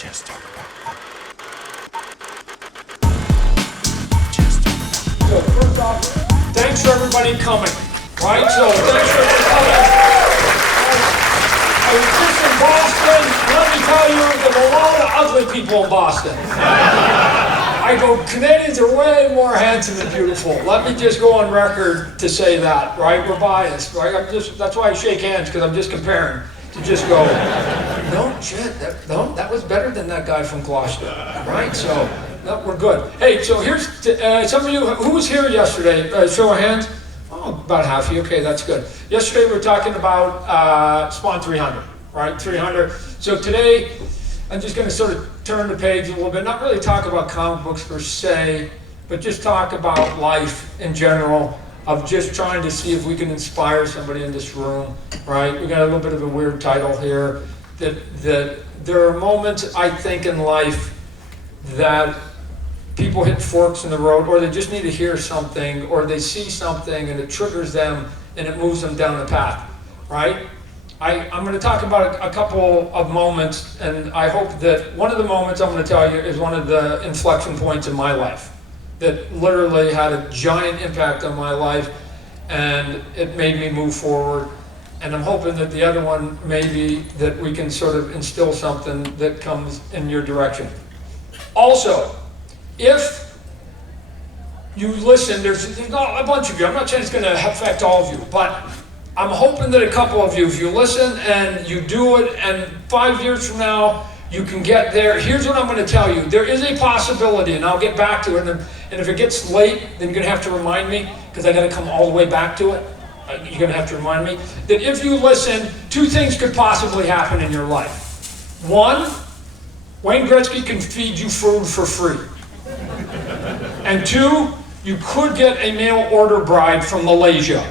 So first off, thanks for everybody coming, right? So thanks for everybody coming. I was just in Boston. Let me tell you, there were a lot of ugly people in Boston. I go, Canadians are way more handsome and beautiful. Let me just go on record to say that, right? We're biased, right? That's why I shake hands, because I'm just comparing. To just go, no, shit, that was better than that guy from Gloucester, right? So, no, we're good. Hey, so here's, some of you, who was here yesterday? Show of hands. Oh, about half of you, okay, that's good. Yesterday we were talking about Spawn 300, right? 300. So today, I'm just gonna sort of turn the page a little bit, not really talk about comic books per se, but just talk about life in general, of just trying to see if we can inspire somebody in this room, right? We got a little bit of a weird title here, that there are moments, I think, in life that people hit forks in the road, or they just need to hear something, or they see something and it triggers them and it moves them down the path, right? I'm going to talk about a couple of moments, and I hope that one of the moments I'm going to tell you is one of the inflection points in my life that literally had a giant impact on my life, and it made me move forward. And I'm hoping that the other one maybe that we can sort of instill something that comes in your direction. Also, if you listen, there's not a bunch of you, I'm not saying it's going to affect all of you, but I'm hoping that a couple of you, if you listen and you do it, and 5 years from now, you can get there. Here's what I'm going to tell you. There is a possibility, and I'll get back to it, and if it gets late, then you're going to have to remind me, because I got to come all the way back to it. You're going to have to remind me that if you listen, two things could possibly happen in your life. One, Wayne Gretzky can feed you food for free. And two, you could get a mail order bride from Malaysia.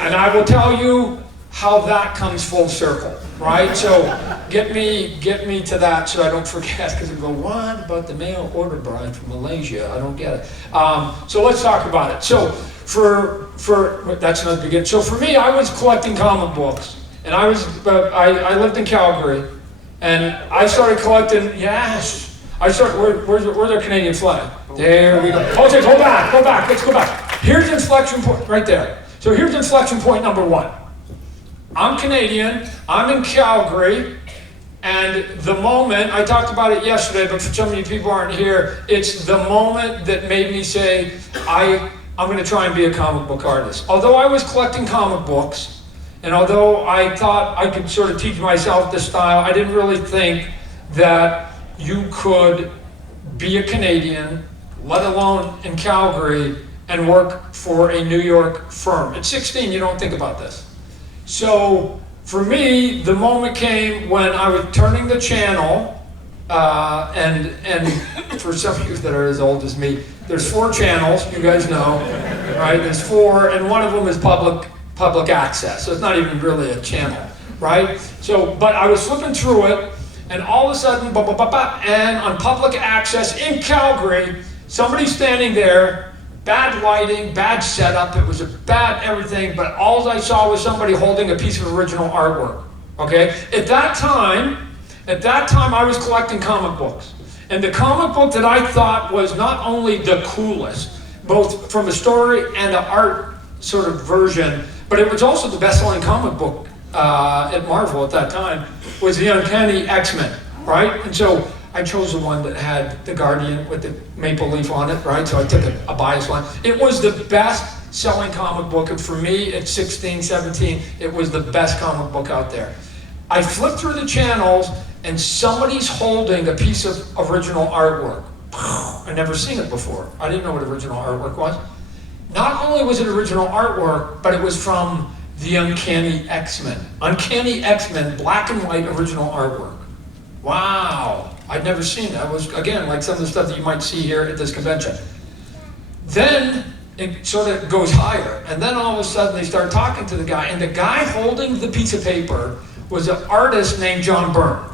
And I will tell you how that comes full circle, right? So get me to that so I don't forget, because I go, what about the mail order bride from Malaysia? I don't get it. So let's talk about it. So that's not the beginning. So for me, I was collecting comic books, and I lived in Calgary, and I started collecting. Yes, Where's our Canadian flag? There we go. Okay, go back. Let's go back. Here's inflection point right there. So here's inflection point number one. I'm Canadian, I'm in Calgary, and the moment, I talked about it yesterday, but for some of you people aren't here, it's the moment that made me say, I'm going to try and be a comic book artist. Although I was collecting comic books, and although I thought I could sort of teach myself the style, I didn't really think that you could be a Canadian, let alone in Calgary, and work for a New York firm. At 16, you don't think about this. So for me, the moment came when I was turning the channel, and for some of you that are as old as me, there's 4 channels, you guys know, right? There's 4, and one of them is public access, so it's not even really a channel, right? So, but I was flipping through it, and all of a sudden, and on public access in Calgary, somebody's standing there. Bad lighting, bad setup, it was a bad everything, but all I saw was somebody holding a piece of original artwork, okay? At that time, I was collecting comic books. And the comic book that I thought was not only the coolest, both from a story and an art sort of version, but it was also the best-selling comic book at Marvel at that time, was the Uncanny X-Men, right? And so I chose the one that had the Guardian with the maple leaf on it, right? So I took a biased one. It was the best selling comic book, and for me at 16, 17, it was the best comic book out there. I flipped through the channels, and somebody's holding a piece of original artwork. I'd never seen it before. I didn't know what original artwork was. Not only was it original artwork, but it was from the Uncanny X-Men. Uncanny X-Men, black and white original artwork. Wow. I'd never seen that. It was, again, like some of the stuff that you might see here at this convention. Then it sort of goes higher, and then all of a sudden they start talking to the guy, and the guy holding the piece of paper was an artist named John Byrne.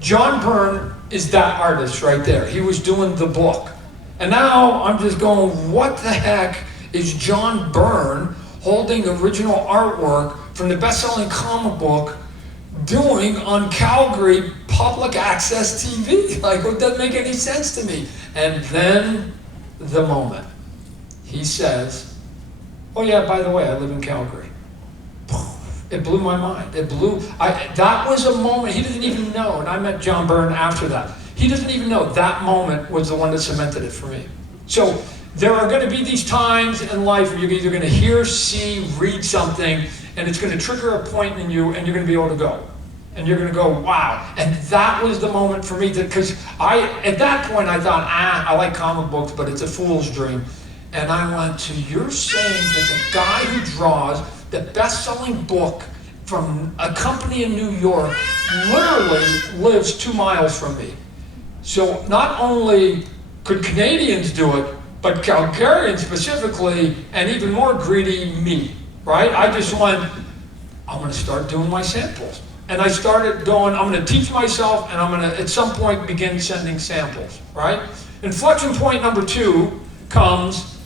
John Byrne is that artist right there. He was doing the book. And now I'm just going, what the heck is John Byrne holding original artwork from the best-selling comic book doing on Calgary public access TV. Like, it doesn't make any sense to me. And then the moment he says, oh yeah, by the way, I live in Calgary. It blew my mind. That was a moment he didn't even know, and I met John Byrne after that. He doesn't even know that moment was the one that cemented it for me. So there are going to be these times in life where you're either going to hear, see, read something, and it's going to trigger a point in you, and you're going to be able to go. And you're going to go, wow. And that was the moment for me, because at that point I thought, I like comic books, but it's a fool's dream. And I went to, you're saying that the guy who draws the best-selling book from a company in New York literally lives 2 miles from me. So not only could Canadians do it, but Calgarians specifically, and even more greedy, me, right? I just went, I'm going to start doing my samples. And I started going, I'm going to teach myself, and I'm going to, at some point, begin sending samples, right? Inflection point number 2 comes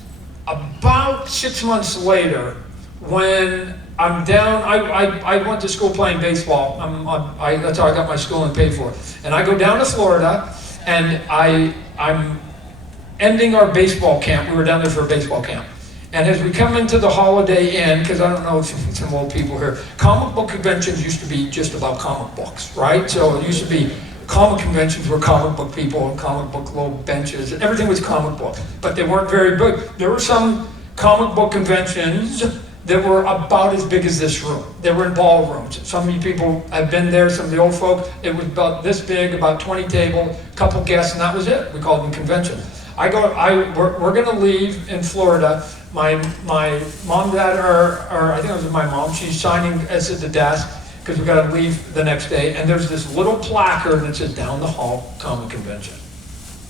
about 6 months later, when I'm down. I went to school playing baseball. That's how I got my schooling paid for. And I go down to Florida, and I'm ending our baseball camp. We were down there for a baseball camp. And as we come into the Holiday Inn, because I don't know if some old people here, comic book conventions used to be just about comic books, right? So it used to be comic conventions were comic book people and comic book little benches, and everything was comic book, but they weren't very big. There were some comic book conventions that were about as big as this room. They were in ballrooms. Some of you people have been there, some of the old folk. It was about this big, about 20 tables, couple guests, and that was it. We called them conventions. We're gonna leave in Florida. My mom, dad, or I think it was my mom, she's signing us at the desk, because we gotta leave the next day, and there's this little placard that says, down the hall, comic convention.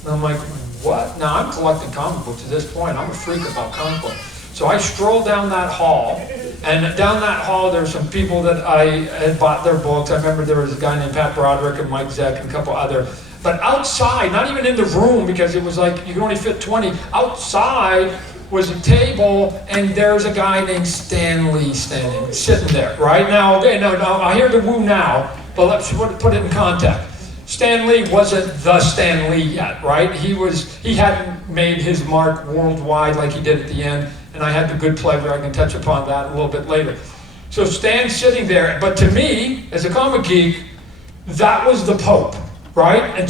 And I'm like, what? Now I'm collecting comic books at this point. I'm a freak about comic books. So I strolled down that hall, and down that hall there's some people that I had bought their books. I remember there was a guy named Pat Broderick and Mike Zeck and a couple other. But outside, not even in the room, because it was like you could only fit 20, outside was a table, and there's a guy named Stan Lee sitting there, right? Now, okay, no, I hear the woo now, but let's put it in context. Stan Lee wasn't the Stan Lee yet, right? He hadn't made his mark worldwide like he did at the end, and I had the good pleasure, I can touch upon that a little bit later. So Stan's sitting there, but to me, as a comic geek, that was the Pope, right? And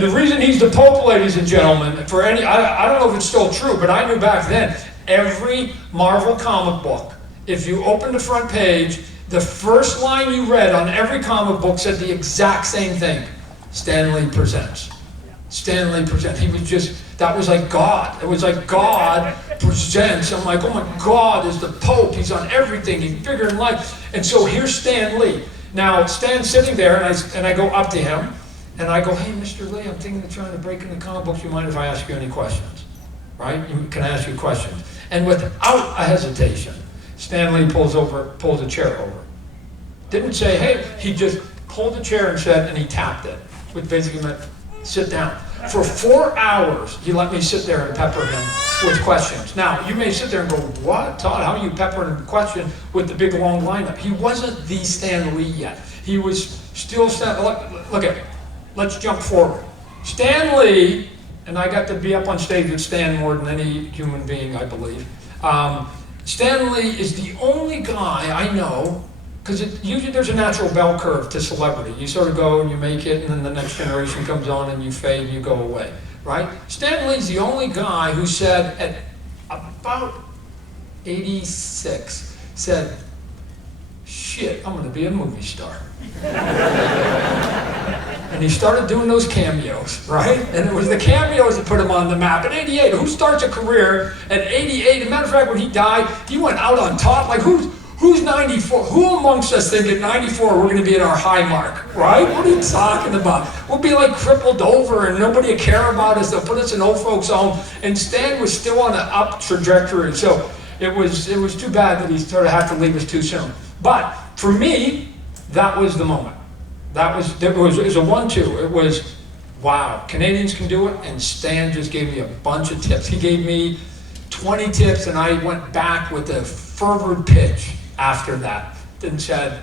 the reason he's the Pope, ladies and gentlemen, I don't know if it's still true, but I knew back then, every Marvel comic book, if you open the front page, the first line you read on every comic book said the exact same thing. Stan Lee presents. Stan Lee presents. That was like God. It was like God presents. I'm like, oh my God, is the Pope. He's on everything. He's bigger than life. And so here's Stan Lee. Now, Stan's sitting there, and I go up to him, and I go, hey, Mr. Lee, I'm thinking of trying to break into comic books. You mind if I ask you any questions? Right? Can I ask you questions? And without a hesitation, Stan Lee pulls a chair over. Didn't say, hey, he just pulled the chair and he tapped it, which basically meant sit down. For 4 hours, he let me sit there and pepper him with questions. Now, you may sit there and go, what, Todd, how are you peppering him question with the big long lineup? He wasn't the Stan Lee yet. He was still Stan. Look at, let's jump forward. Stan Lee, and I got to be up on stage with Stan more than any human being, I believe. Stan Lee is the only guy I know, because usually there's a natural bell curve to celebrity. You sort of go and you make it, and then the next generation comes on and you fade and you go away, right? Stan Lee's the only guy who said at about 86, said, shit, I'm gonna be a movie star. And he started doing those cameos, right? And it was the cameos that put him on the map. At 88, who starts a career at 88? As a matter of fact, when he died, he went out on top. Like, who's 94? Who amongst us think at 94 we're gonna be at our high mark, right? What are you talking about? We'll be like crippled over and nobody will care about us. They'll put us in old folks' home. And Stan was still on an up trajectory. So it was too bad that he sort of had to leave us too soon. But for me, that was the moment. It was a 1-2. It was, wow, Canadians can do it, and Stan just gave me a bunch of tips. He gave me 20 tips, and I went back with a fervent pitch after that and said,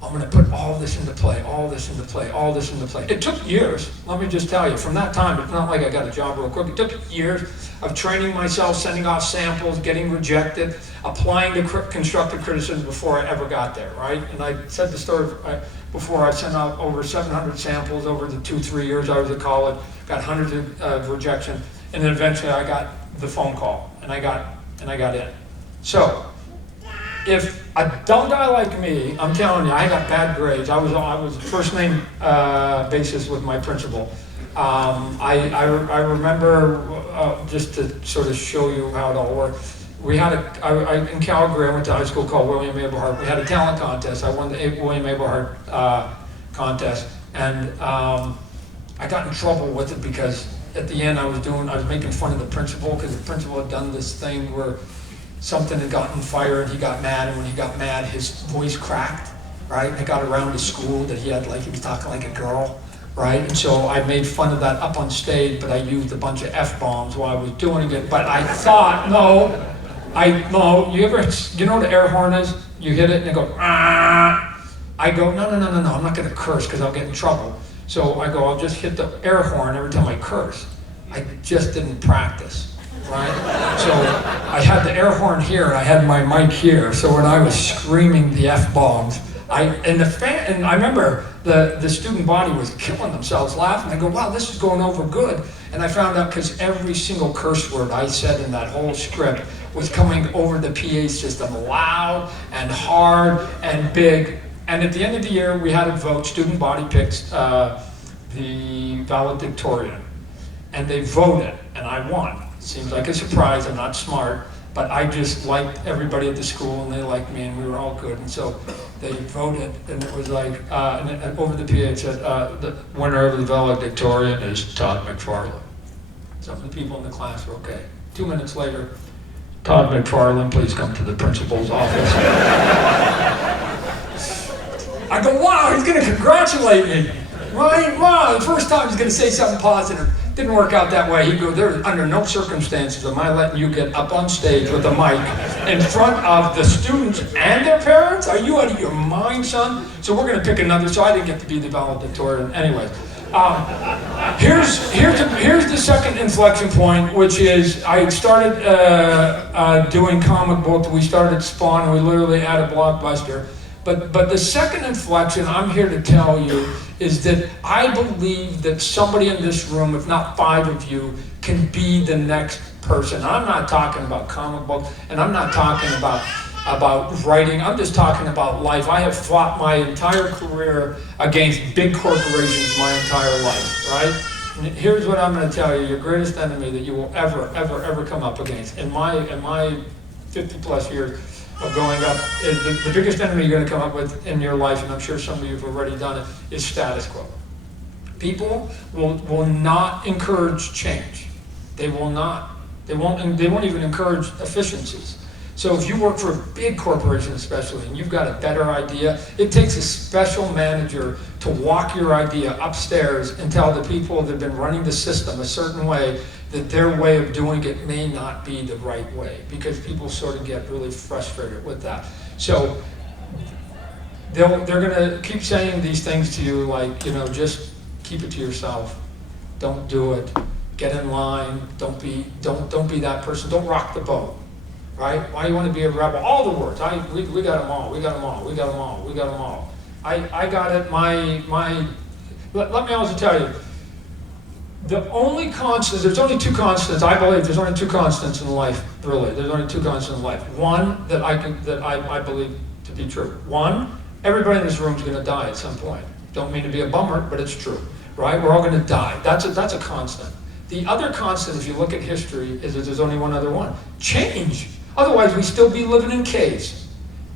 I'm going to put all this into play, all this into play, all this into play. It took years, let me just tell you. From that time, it's not like I got a job real quick. It took years of training myself, sending off samples, getting rejected, applying to constructive criticism before I ever got there, right? And I said the story before. I sent out over 700 samples over the 2-3 years I was at college, got hundreds of rejection, and then eventually I got the phone call, and I got in. So, if a dumb guy like me, I'm telling you, I got bad grades. I was first name basis with my principal. I remember, just to sort of show you how it all worked, we had in Calgary, I went to a high school called William Aberhart. We had a talent contest. I won the William Aberhart contest, and I got in trouble with it because at the end I was making fun of the principal because the principal had done this thing where something had gotten fired, and he got mad, and when he got mad, his voice cracked, right? And it got around the school that he was talking like a girl, right? And so I made fun of that up on stage, but I used a bunch of F-bombs while I was doing it. But I thought, you know what an air horn is? You hit it and it goes, ah. I go, no, I'm not gonna curse because I'll get in trouble. So I go, I'll just hit the air horn every time I curse. I just didn't practice. Right? So I had the air horn here, and I had my mic here. So when I was screaming the F-bombs, I remember the student body was killing themselves laughing. I go, wow, this is going over good. And I found out because every single curse word I said in that whole script was coming over the PA system loud and hard and big. And at the end of the year, we had a vote. Student body picked the valedictorian. And they voted, and I won. Seems like a surprise, I'm not smart, but I just liked everybody at the school, and they liked me, and we were all good. And so they voted, and it was like, and over the PA it said, the winner of the valedictorian is Todd McFarlane. Some of the people in the class were okay. 2 minutes later, Todd McFarlane, please come to the principal's office. I go, wow, he's gonna congratulate me. Right? Wow, the first time he's gonna say something positive. Didn't work out that way. He'd go, there, under no circumstances am I letting you get up on stage with a mic in front of the students and their parents? Are you out of your mind, son? So we're going to pick another, so I didn't get to be the valedictorian. Anyway, here's the second inflection point, which is I had started doing comic books. We started Spawn, and we literally had a blockbuster. But the second inflection, I'm here to tell you, is that I believe that somebody in this room, if not 5 of you, can be the next person. I'm not talking about comic books, and I'm not talking about writing. I'm just talking about life. I have fought my entire career against big corporations my entire life, right? And here's what I'm going to tell you: your greatest enemy that you will ever come up against in my 50+ years of going up, is the biggest enemy you're going to come up with in your life, and I'm sure some of you have already done it, is status quo. People will not encourage change. They will not. They won't even encourage efficiencies. So if you work for a big corporation especially, and you've got a better idea, it takes a special manager to walk your idea upstairs and tell the people that have been running the system a certain way that their way of doing it may not be the right way, because people sort of get really frustrated with that. So they're going to keep saying these things to you like, just keep it to yourself. Don't do it. Get in line. Don't be that person. Don't rock the boat. Right? Why do you want to be a rebel? All the words. We got them all. We got them all. We got them all. We got them all. I got it. Let me also tell you, the only constants, there's only 2 constants, I believe there's only 2 constants in life, really. There's only 2 constants in life. One, that I believe to be true. One, everybody in this room is going to die at some point. Don't mean to be a bummer, but it's true. Right? We're all going to die. That's a constant. The other constant, if you look at history, is that there's only one other one. Change. Otherwise, we'd still be living in caves.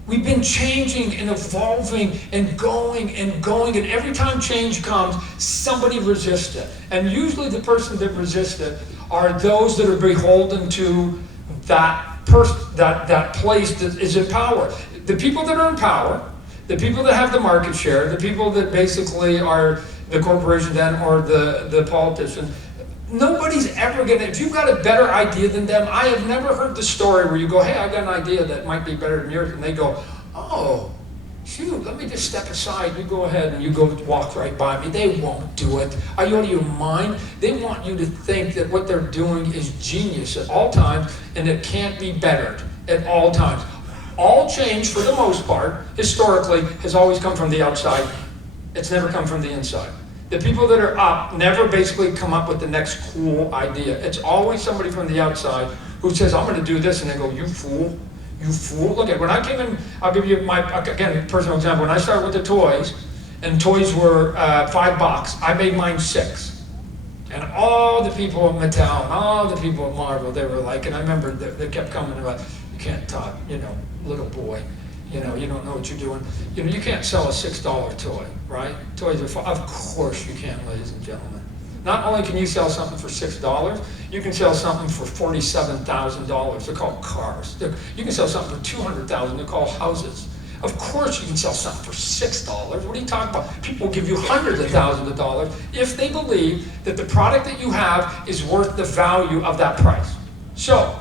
We've been changing and evolving and going, and every time change comes, somebody resists it. And usually the person that resists it are those that are beholden to that place that is in power. The people that are in power, the people that have the market share, the people that basically are the corporation then, or the politician, nobody's ever gonna, if you've got a better idea than them, I have never heard the story where you go, hey, I got an idea that might be better than yours, and they go, oh, shoot, let me just step aside. You go ahead and you go walk right by me. They won't do it. Are you out of your mind? They want you to think that what they're doing is genius at all times and it can't be bettered at all times. All change, for the most part, historically, has always come from the outside. It's never come from the inside. The people that are up never basically come up with the next cool idea. It's always somebody from the outside who says, I'm going to do this, and they go, you fool. You fool. Look at when I came in, I'll give you my, again, personal example. When I started with the toys, and toys were $5, I made mine $6. And all the people at Mattel, and all the people at Marvel, they were like, and I remember they kept coming, they're like, you can't talk, you know, little boy, you know, you don't know what you're doing. You know, you can't sell a $6 toy, right? Toys are fun. Of course you can, ladies and gentlemen. Not only can you sell something for $6, you can sell something for $47,000. They're called cars. You can sell something for $200,000. They're called houses. Of course you can sell something for $6. What are you talking about? People will give you hundreds of thousands of dollars if they believe that the product that you have is worth the value of that price. So,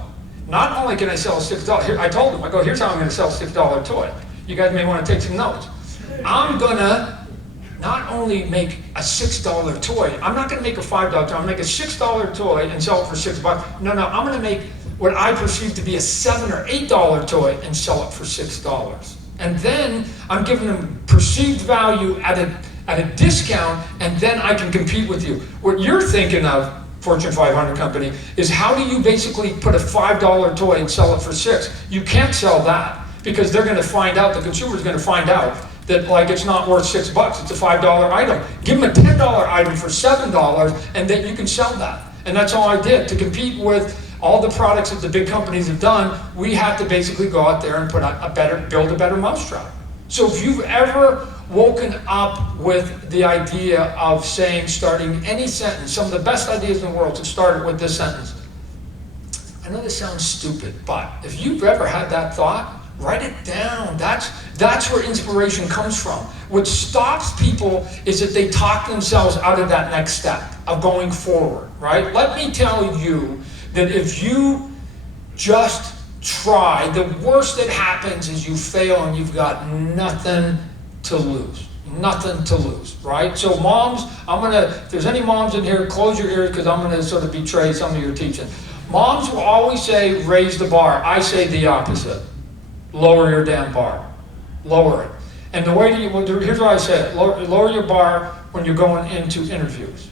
not only can I sell a $6, here, I told them, I go, here's how I'm going to sell a $6 toy. You guys may want to take some notes. I'm going to not only make a $6 toy, I'm not going to make a $5 toy, I'm going to make a $6 toy and sell it for $6. No, I'm going to make what I perceive to be a $7 or $8 toy and sell it for $6. And then I'm giving them perceived value at a discount, and then I can compete with you. What you're thinking of, Fortune 500 company, is how do you basically put a $5 toy and sell it for $6? You can't sell that because they're going to find out, the consumer's going to find out that like it's not worth $6, it's a $5 item. Give them a $10 item for $7 and then you can sell that. And that's all I did. To compete with all the products that the big companies have done, we had to basically go out there and put build a better mousetrap. So if you've ever woken up with the idea of starting any sentence, some of the best ideas in the world to start it with this sentence. I know this sounds stupid, but if you've ever had that thought, write it down. That's where inspiration comes from. What stops people is that they talk themselves out of that next step of going forward, right? Let me tell you that if you just try, the worst that happens is you fail and you've got nothing to lose. Nothing to lose, right? So moms, if there's any moms in here, close your ears because I'm gonna sort of betray some of your teaching. Moms will always say, raise the bar. I say the opposite. Lower your damn bar. Lower it. And the way here's what I say it. Lower your bar when you're going into interviews.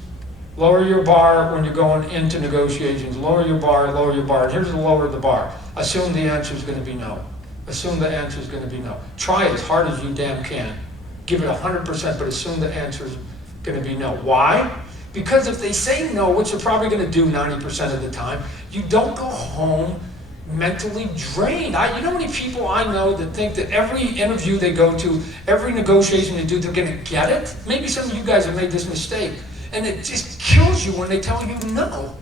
Lower your bar when you're going into negotiations. Lower your bar, lower your bar. And here's the lower the bar. Assume the answer is going to be no. Assume the answer is going to be no. Try as hard as you damn can. Give it 100%, but assume the answer is going to be no. Why? Because if they say no, which they're probably going to do 90% of the time, you don't go home mentally drained. You know how many people I know that think that every interview they go to, every negotiation they do, they're going to get it? Maybe some of you guys have made this mistake. And it just kills you when they tell you no,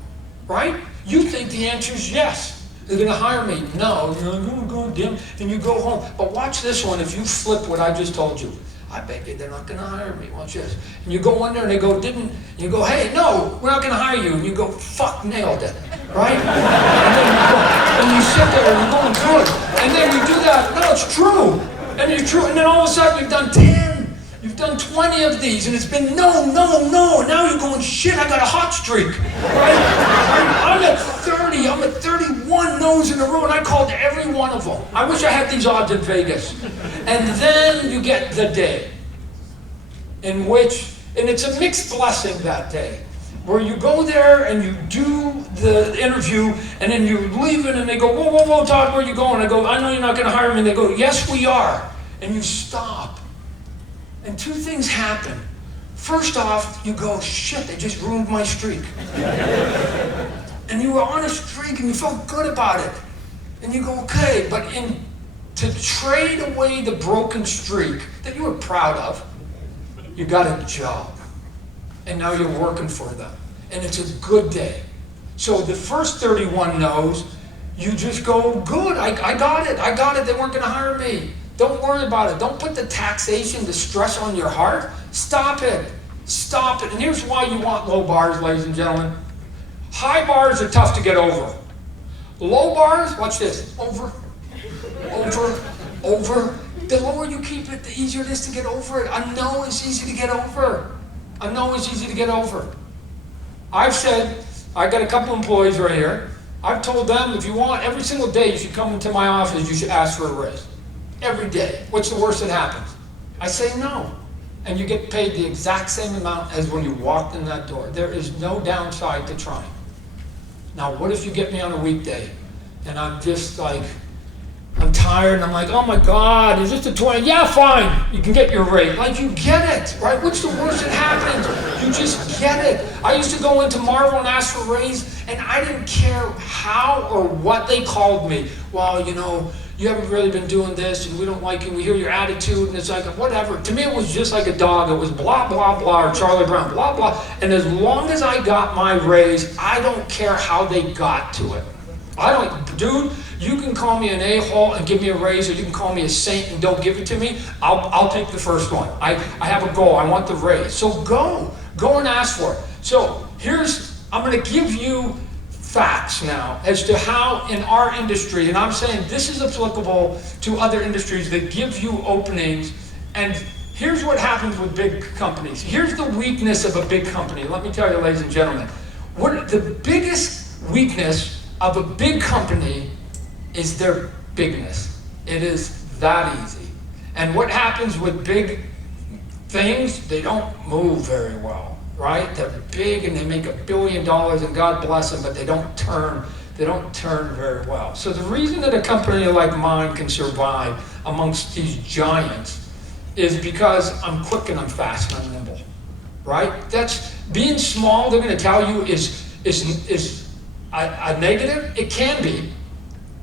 right? You think the answer is yes. They're going to hire me. No, you're like, oh, God damn. And you go home. But watch this one. If you flip what I just told you, I bet you they're not going to hire me. Watch this. And you go in there and they go, didn't. And you go, hey, no, we're not going to hire you. And you go, fuck, nailed it, right? And you sit there and you're going good. And then you do that. No, it's true. And you're true. And then all of a sudden you've done 10. You've done 20 of these, and it's been no, no, no. And now you're going, shit, I got a hot streak, right? I'm at 30, I'm at 31 no's in a row, and I called every one of them. I wish I had these odds in Vegas. And then you get the day in which, and it's a mixed blessing that day, where you go there and you do the interview, and then you're leaving, and they go, whoa, whoa, whoa, Todd, where are you going? I go, I know you're not going to hire me. And they go, yes, we are. And you stop. And two things happen. First off, you go, shit, they just ruined my streak. And you were on a streak and you felt good about it. And you go, okay, but to trade away the broken streak that you were proud of, you got a job. And now you're working for them. And it's a good day. So the first 31 no's, you just go, good, I got it, they weren't gonna hire me. Don't worry about it. Don't put the taxation, the stress on your heart. Stop it. Stop it. And here's why you want low bars, ladies and gentlemen. High bars are tough to get over. Low bars, watch this. Over, over, over, the lower you keep it, the easier it is to get over it. A no is easy to get over. A no is easy to get over. I've said, I got a couple employees right here. I've told them, if you want, every single day you should come into my office, you should ask for a raise. Every day. What's the worst that happens? I say no. And you get paid the exact same amount as when you walked in that door. There is no downside to trying. Now, what if you get me on a weekday and I'm just like, I'm tired and I'm like, oh my God, is this the 20? Yeah, fine, you can get your rate. Like, you get it, right? What's the worst that happens? You just get it. I used to go into Marvel and ask for a raise, and I didn't care how or what they called me. Well, you know, you haven't really been doing this, and we don't like you, we hear your attitude, and it's like, whatever. To me, it was just like a dog. It was blah, blah, blah, or Charlie Brown, blah, blah. And as long as I got my raise, I don't care how they got to it. I don't, dude, you can call me an a-hole and give me a raise, or you can call me a saint and don't give it to me. I'll take the first one. I have a goal. I want the raise. So go and ask for it. So I'm going to give you facts now as to how in our industry, and I'm saying this is applicable to other industries that give you openings, and here's what happens with big companies. Here's the weakness of a big company. Let me tell you, ladies and gentlemen, what the biggest weakness of a big company is their bigness. It is that easy. And what happens with big things, they don't move very well. Right? They're big and they make $1 billion, and God bless them, but they don't turn very well. So the reason that a company like mine can survive amongst these giants is because I'm quick and I'm fast and I'm nimble. Right? That's being small. They're going to tell you is a negative. It can be,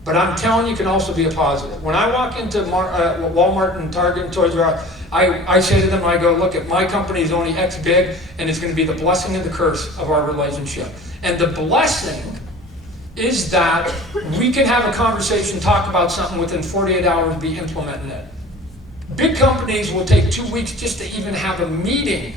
but I'm telling you, it can also be a positive. When I walk into Walmart and Target and Toys R Us, I say to them, I go, look, at my company is only X big, and it's going to be the blessing and the curse of our relationship. And the blessing is that we can have a conversation, talk about something, within 48 hours, be implementing it. Big companies will take 2 weeks just to even have a meeting,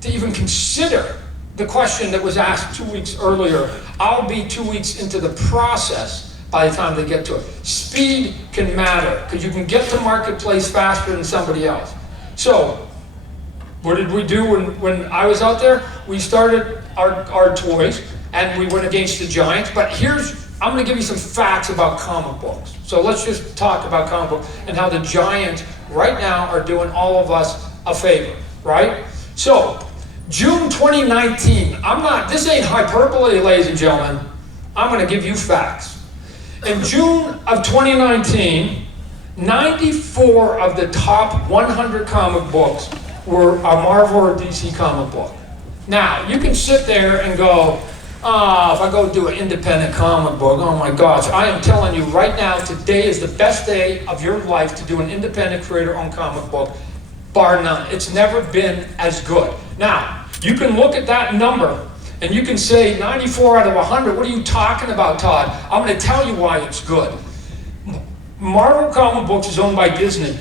to even consider the question that was asked 2 weeks earlier. I'll be 2 weeks into the process by the time they get to it. Speed can matter, because you can get to marketplace faster than somebody else. So, what did we do when I was out there? We started our toys, and we went against the giants, but I'm gonna give you some facts about comic books. So let's just talk about comic books and how the giants right now are doing all of us a favor, right? So, June 2019, this ain't hyperbole, ladies and gentlemen. I'm gonna give you facts. In June of 2019, 94 of the top 100 comic books were a Marvel or DC comic book. Now, you can sit there and go, if I go do an independent comic book, oh my gosh, I am telling you right now, today is the best day of your life to do an independent creator-owned comic book, bar none. It's never been as good. Now, you can look at that number, and you can say 94 out of 100, what are you talking about, Todd? I'm going to tell you why it's good. Marvel comic books is owned by Disney.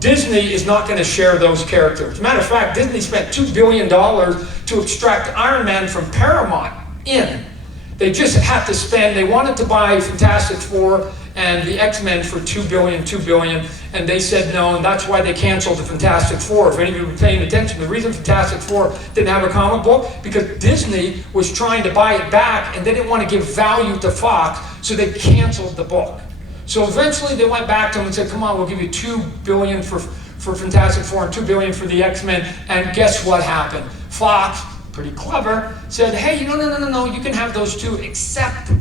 Disney is not going to share those characters. As a matter of fact, Disney spent $2 billion to extract Iron Man from Paramount in. They just had to spend, they wanted to buy Fantastic Four and the X-Men for $2 billion, and they said no, and that's why they canceled the Fantastic Four. If any of you were paying attention, the reason Fantastic Four didn't have a comic book, because Disney was trying to buy it back, and they didn't want to give value to Fox, so they canceled the book. So eventually they went back to them and said, come on, we'll give you $2 billion for Fantastic Four and $2 billion for the X-Men, and guess what happened? Fox, pretty clever, said, hey, no, you can have those two, except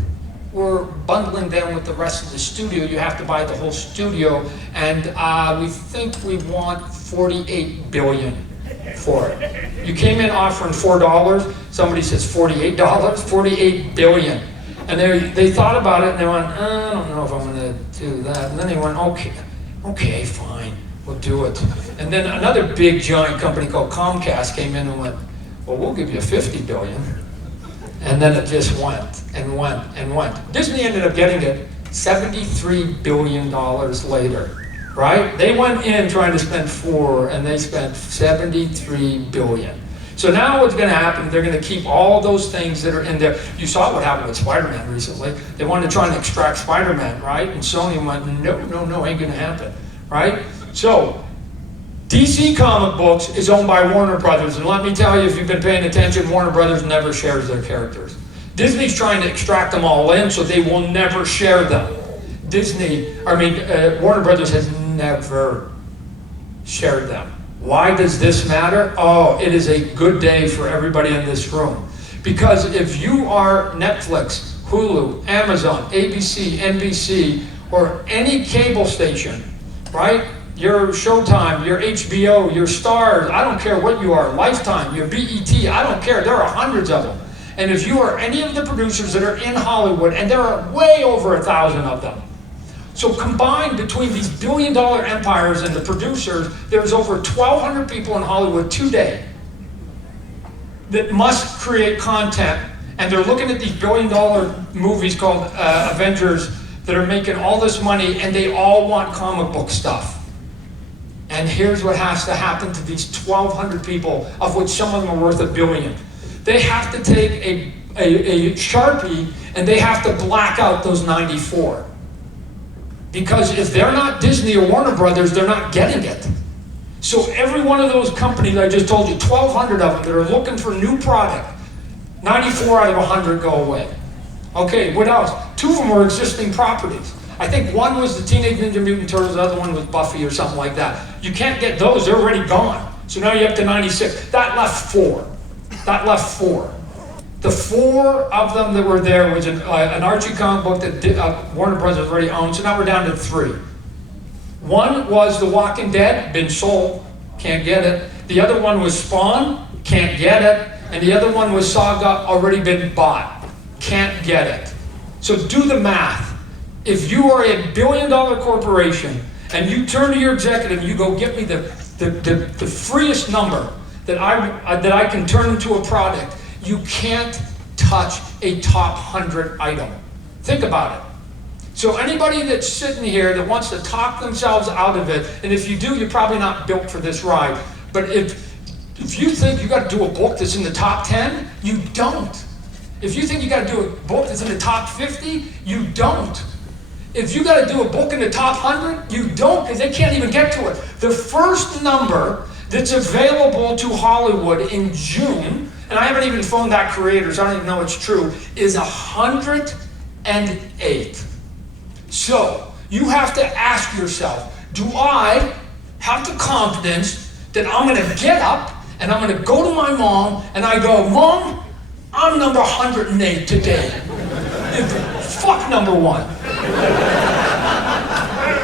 we're bundling them with the rest of the studio. You have to buy the whole studio, and we think we want $48 billion for it. You came in offering $4, somebody says $48, $48 billion. And they thought about it, and they went, I don't know if I'm gonna do that. And then they went, okay, fine, we'll do it. And then another big giant company called Comcast came in and went, well, we'll give you $50 billion. And then it just went and went and went. Disney ended up getting it $73 billion later, right? They went in trying to spend $4 billion, and they spent $73 billion. So now what's going to happen, they're going to keep all those things that are in there. You saw what happened with Spider-Man recently. They wanted to try and extract Spider-Man, right? And Sony went, no, ain't going to happen, right? So DC Comic Books is owned by Warner Brothers, and let me tell you, if you've been paying attention, Warner Brothers never shares their characters. Disney's trying to extract them all in, so they will never share them. Warner Brothers has never shared them. Why does this matter? Oh, it is a good day for everybody in this room. Because if you are Netflix, Hulu, Amazon, ABC, NBC, or any cable station, right? Your Showtime, your HBO, your Stars, I don't care what you are, Lifetime, your BET, I don't care, there are hundreds of them. And if you are any of the producers that are in Hollywood, and there are way over 1,000 of them, so combined between these billion-dollar empires and the producers, there's over 1,200 people in Hollywood today that must create content, and they're looking at these billion-dollar movies called Avengers that are making all this money, and they all want comic book stuff. And here's what has to happen to these 1,200 people, of which some of them are worth $1 billion. They have to take a Sharpie and they have to black out those 94. Because if they're not Disney or Warner Brothers, they're not getting it. So every one of those companies I just told you, 1,200 of them that are looking for new product, 94 out of 100 go away. Okay, what else? 2 of them were existing properties. I think one was the Teenage Ninja Mutant Turtles, the other one was Buffy or something like that. You can't get those, they're already gone. So now you're up to 96. That left 4. The 4 of them that were there was an Archie comic book that Warner Brothers already owned, so now we're down to 3. One was The Walking Dead, been sold, can't get it. The other one was Spawn, can't get it. And the other one was Saga, already been bought, can't get it. So do the math. If you are a billion-dollar corporation and you turn to your executive and you go, get me the freest number that I can turn into a product, you can't touch a top 100 item. Think about it. So anybody that's sitting here that wants to talk themselves out of it, and if you do, you're probably not built for this ride. But if you think you got to do a book that's in the top 10, you don't. If you think you got to do a book that's in the top 50, you don't. If you got to do a book in the top 100, you don't, because they can't even get to it. The first number that's available to Hollywood in June, and I haven't even phoned that creator, so I don't even know it's true, is 108. So you have to ask yourself, do I have the confidence that I'm going to get up and I'm going to go to my mom and I go, Mom, I'm number 108 today. Fuck number 1.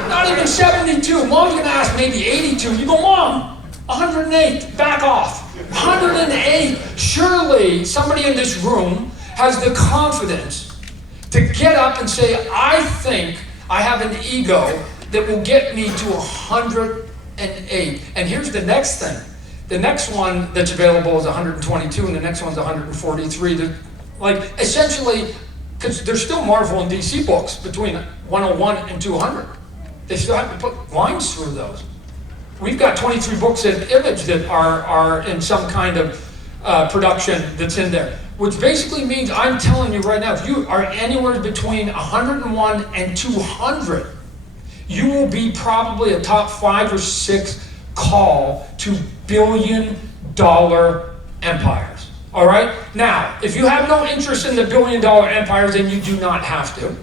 Not even 72. Mom's going to ask maybe 82. You go, Mom, 108, back off. 108. Surely somebody in this room has the confidence to get up and say, I think I have an ego that will get me to 108. And here's the next thing. The next one that's available is 122, and the next one's 143. Like, essentially, because there's still Marvel and DC books between 101 and 200. They still have to put lines through those. We've got 23 books in Image that are in some kind of production that's in there, which basically means, I'm telling you right now, if you are anywhere between 101 and 200, you will be probably a top 5 or 6 call to billion-dollar empires. All right? Now, if you have no interest in the billion-dollar empires, and you do not have to,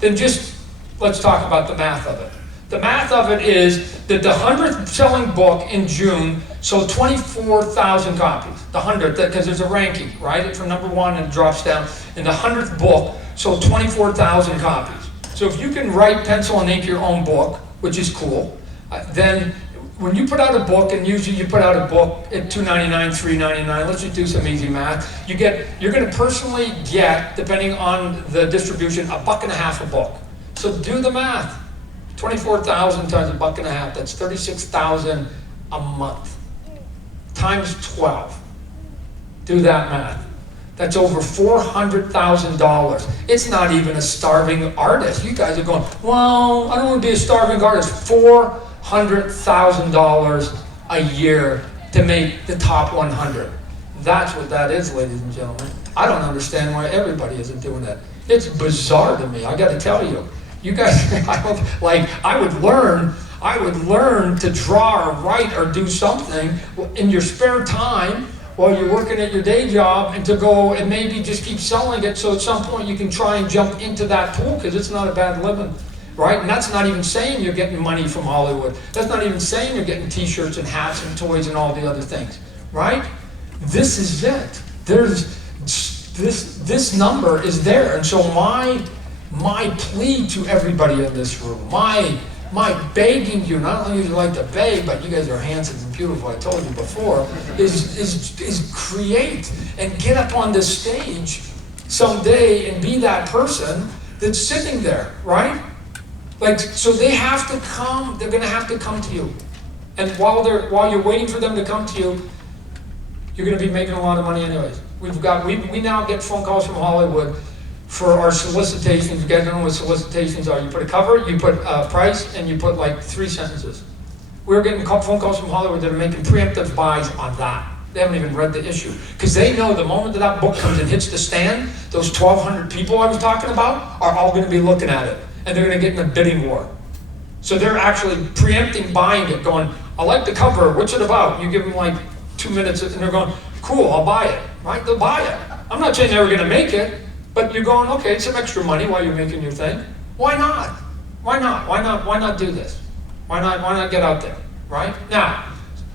then just let's talk about the math of it. The math of it is that the 100th selling book in June sold 24,000 copies. The 100th, because there's a ranking, right? From number 1 and it drops down. And the 100th book sold 24,000 copies. So if you can write, pencil, and ink your own book, which is cool, then when you put out a book, and usually you put out a book at $2.99, $3.99, let's just do some easy math. You're going to personally get, depending on the distribution, $1.50 a book. So do the math. 24,000 times $1.50, that's 36,000 a month. Times 12. Do that math. That's over $400,000. It's not even a starving artist. You guys are going, well, I don't want to be a starving artist. $400,000 a year to make the top 100. That's what that is, ladies and gentlemen. I don't understand why everybody isn't doing that. It's bizarre to me, I gotta tell you. You guys, I would learn to draw or write or do something in your spare time while you're working at your day job, and to go and maybe just keep selling it, so at some point you can try and jump into that pool, because it's not a bad living, right? And that's not even saying you're getting money from Hollywood. That's not even saying you're getting t-shirts and hats and toys and all the other things, right? This is it. There's this number is there. And so my plea to everybody in this room, my begging you, not only do you like to beg, but you guys are handsome and beautiful, I told you before, is create and get up on this stage someday and be that person that's sitting there, right? Like, so they have to come, they're gonna have to come to you. And while you're waiting for them to come to you, you're gonna be making a lot of money anyways. We now get phone calls from Hollywood for our solicitations. You guys know what solicitations are. You put a cover, you put a price, and you put like 3 sentences. We're getting phone calls from Hollywood that are making preemptive buys on that. They haven't even read the issue. Because they know the moment that book comes and hits the stand, those 1,200 people I was talking about are all gonna be looking at it. And they're gonna get in a bidding war. So they're actually preempting buying it, going, I like the cover, what's it about? You give them like 2 minutes and they're going, cool, I'll buy it, right? They'll buy it. I'm not saying they're gonna make it, but you're going, okay, it's some extra money while you're making your thing. Why not? Why not? Why not do this? Why not get out there, right? Now,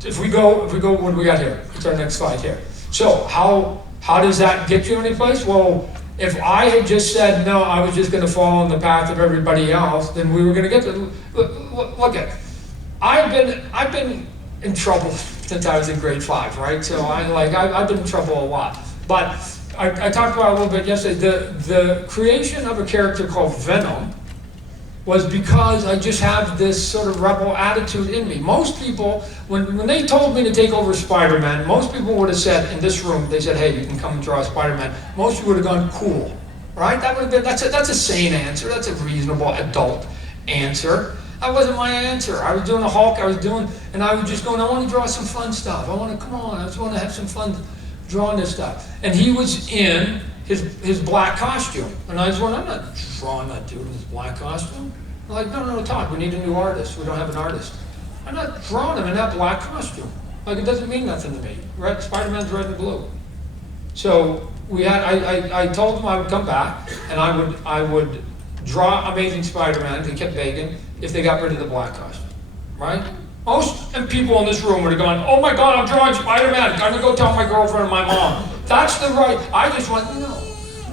if we go, what do we got here? It's our next slide here. So how does that get you any place? Well, if I had just said, no, I was just gonna follow in the path of everybody else, then we were gonna get to, look at, I've been in trouble since I was in grade 5, right? So I've been in trouble a lot. But I talked about it a little bit yesterday. The creation of a character called Venom was because I just have this sort of rebel attitude in me. Most people, when they told me to take over Spider-Man, most people would have said, in this room, they said, hey, you can come and draw Spider-Man. Most people would have gone, cool, right? That would have been, that's a sane answer. That's a reasonable adult answer. That wasn't my answer. I was doing a Hulk, and I was just going, I want to draw some fun stuff. I just want to have some fun drawing this stuff. And he was in his black costume. And I was going, I'm not drawing that dude in his black costume. I'm like, no, Todd, we need a new artist. We don't have an artist. I'm not drawing him in that black costume. Like, it doesn't mean nothing to me. Right? Spider-Man's red and blue. So I told him I would come back, and I would draw Amazing Spider-Man. He kept begging if they got rid of the black costume, right? Most people in this room would have gone, oh my God, I'm drawing Spider-Man. I'm gonna go tell my girlfriend and my mom. That's the right. I just went,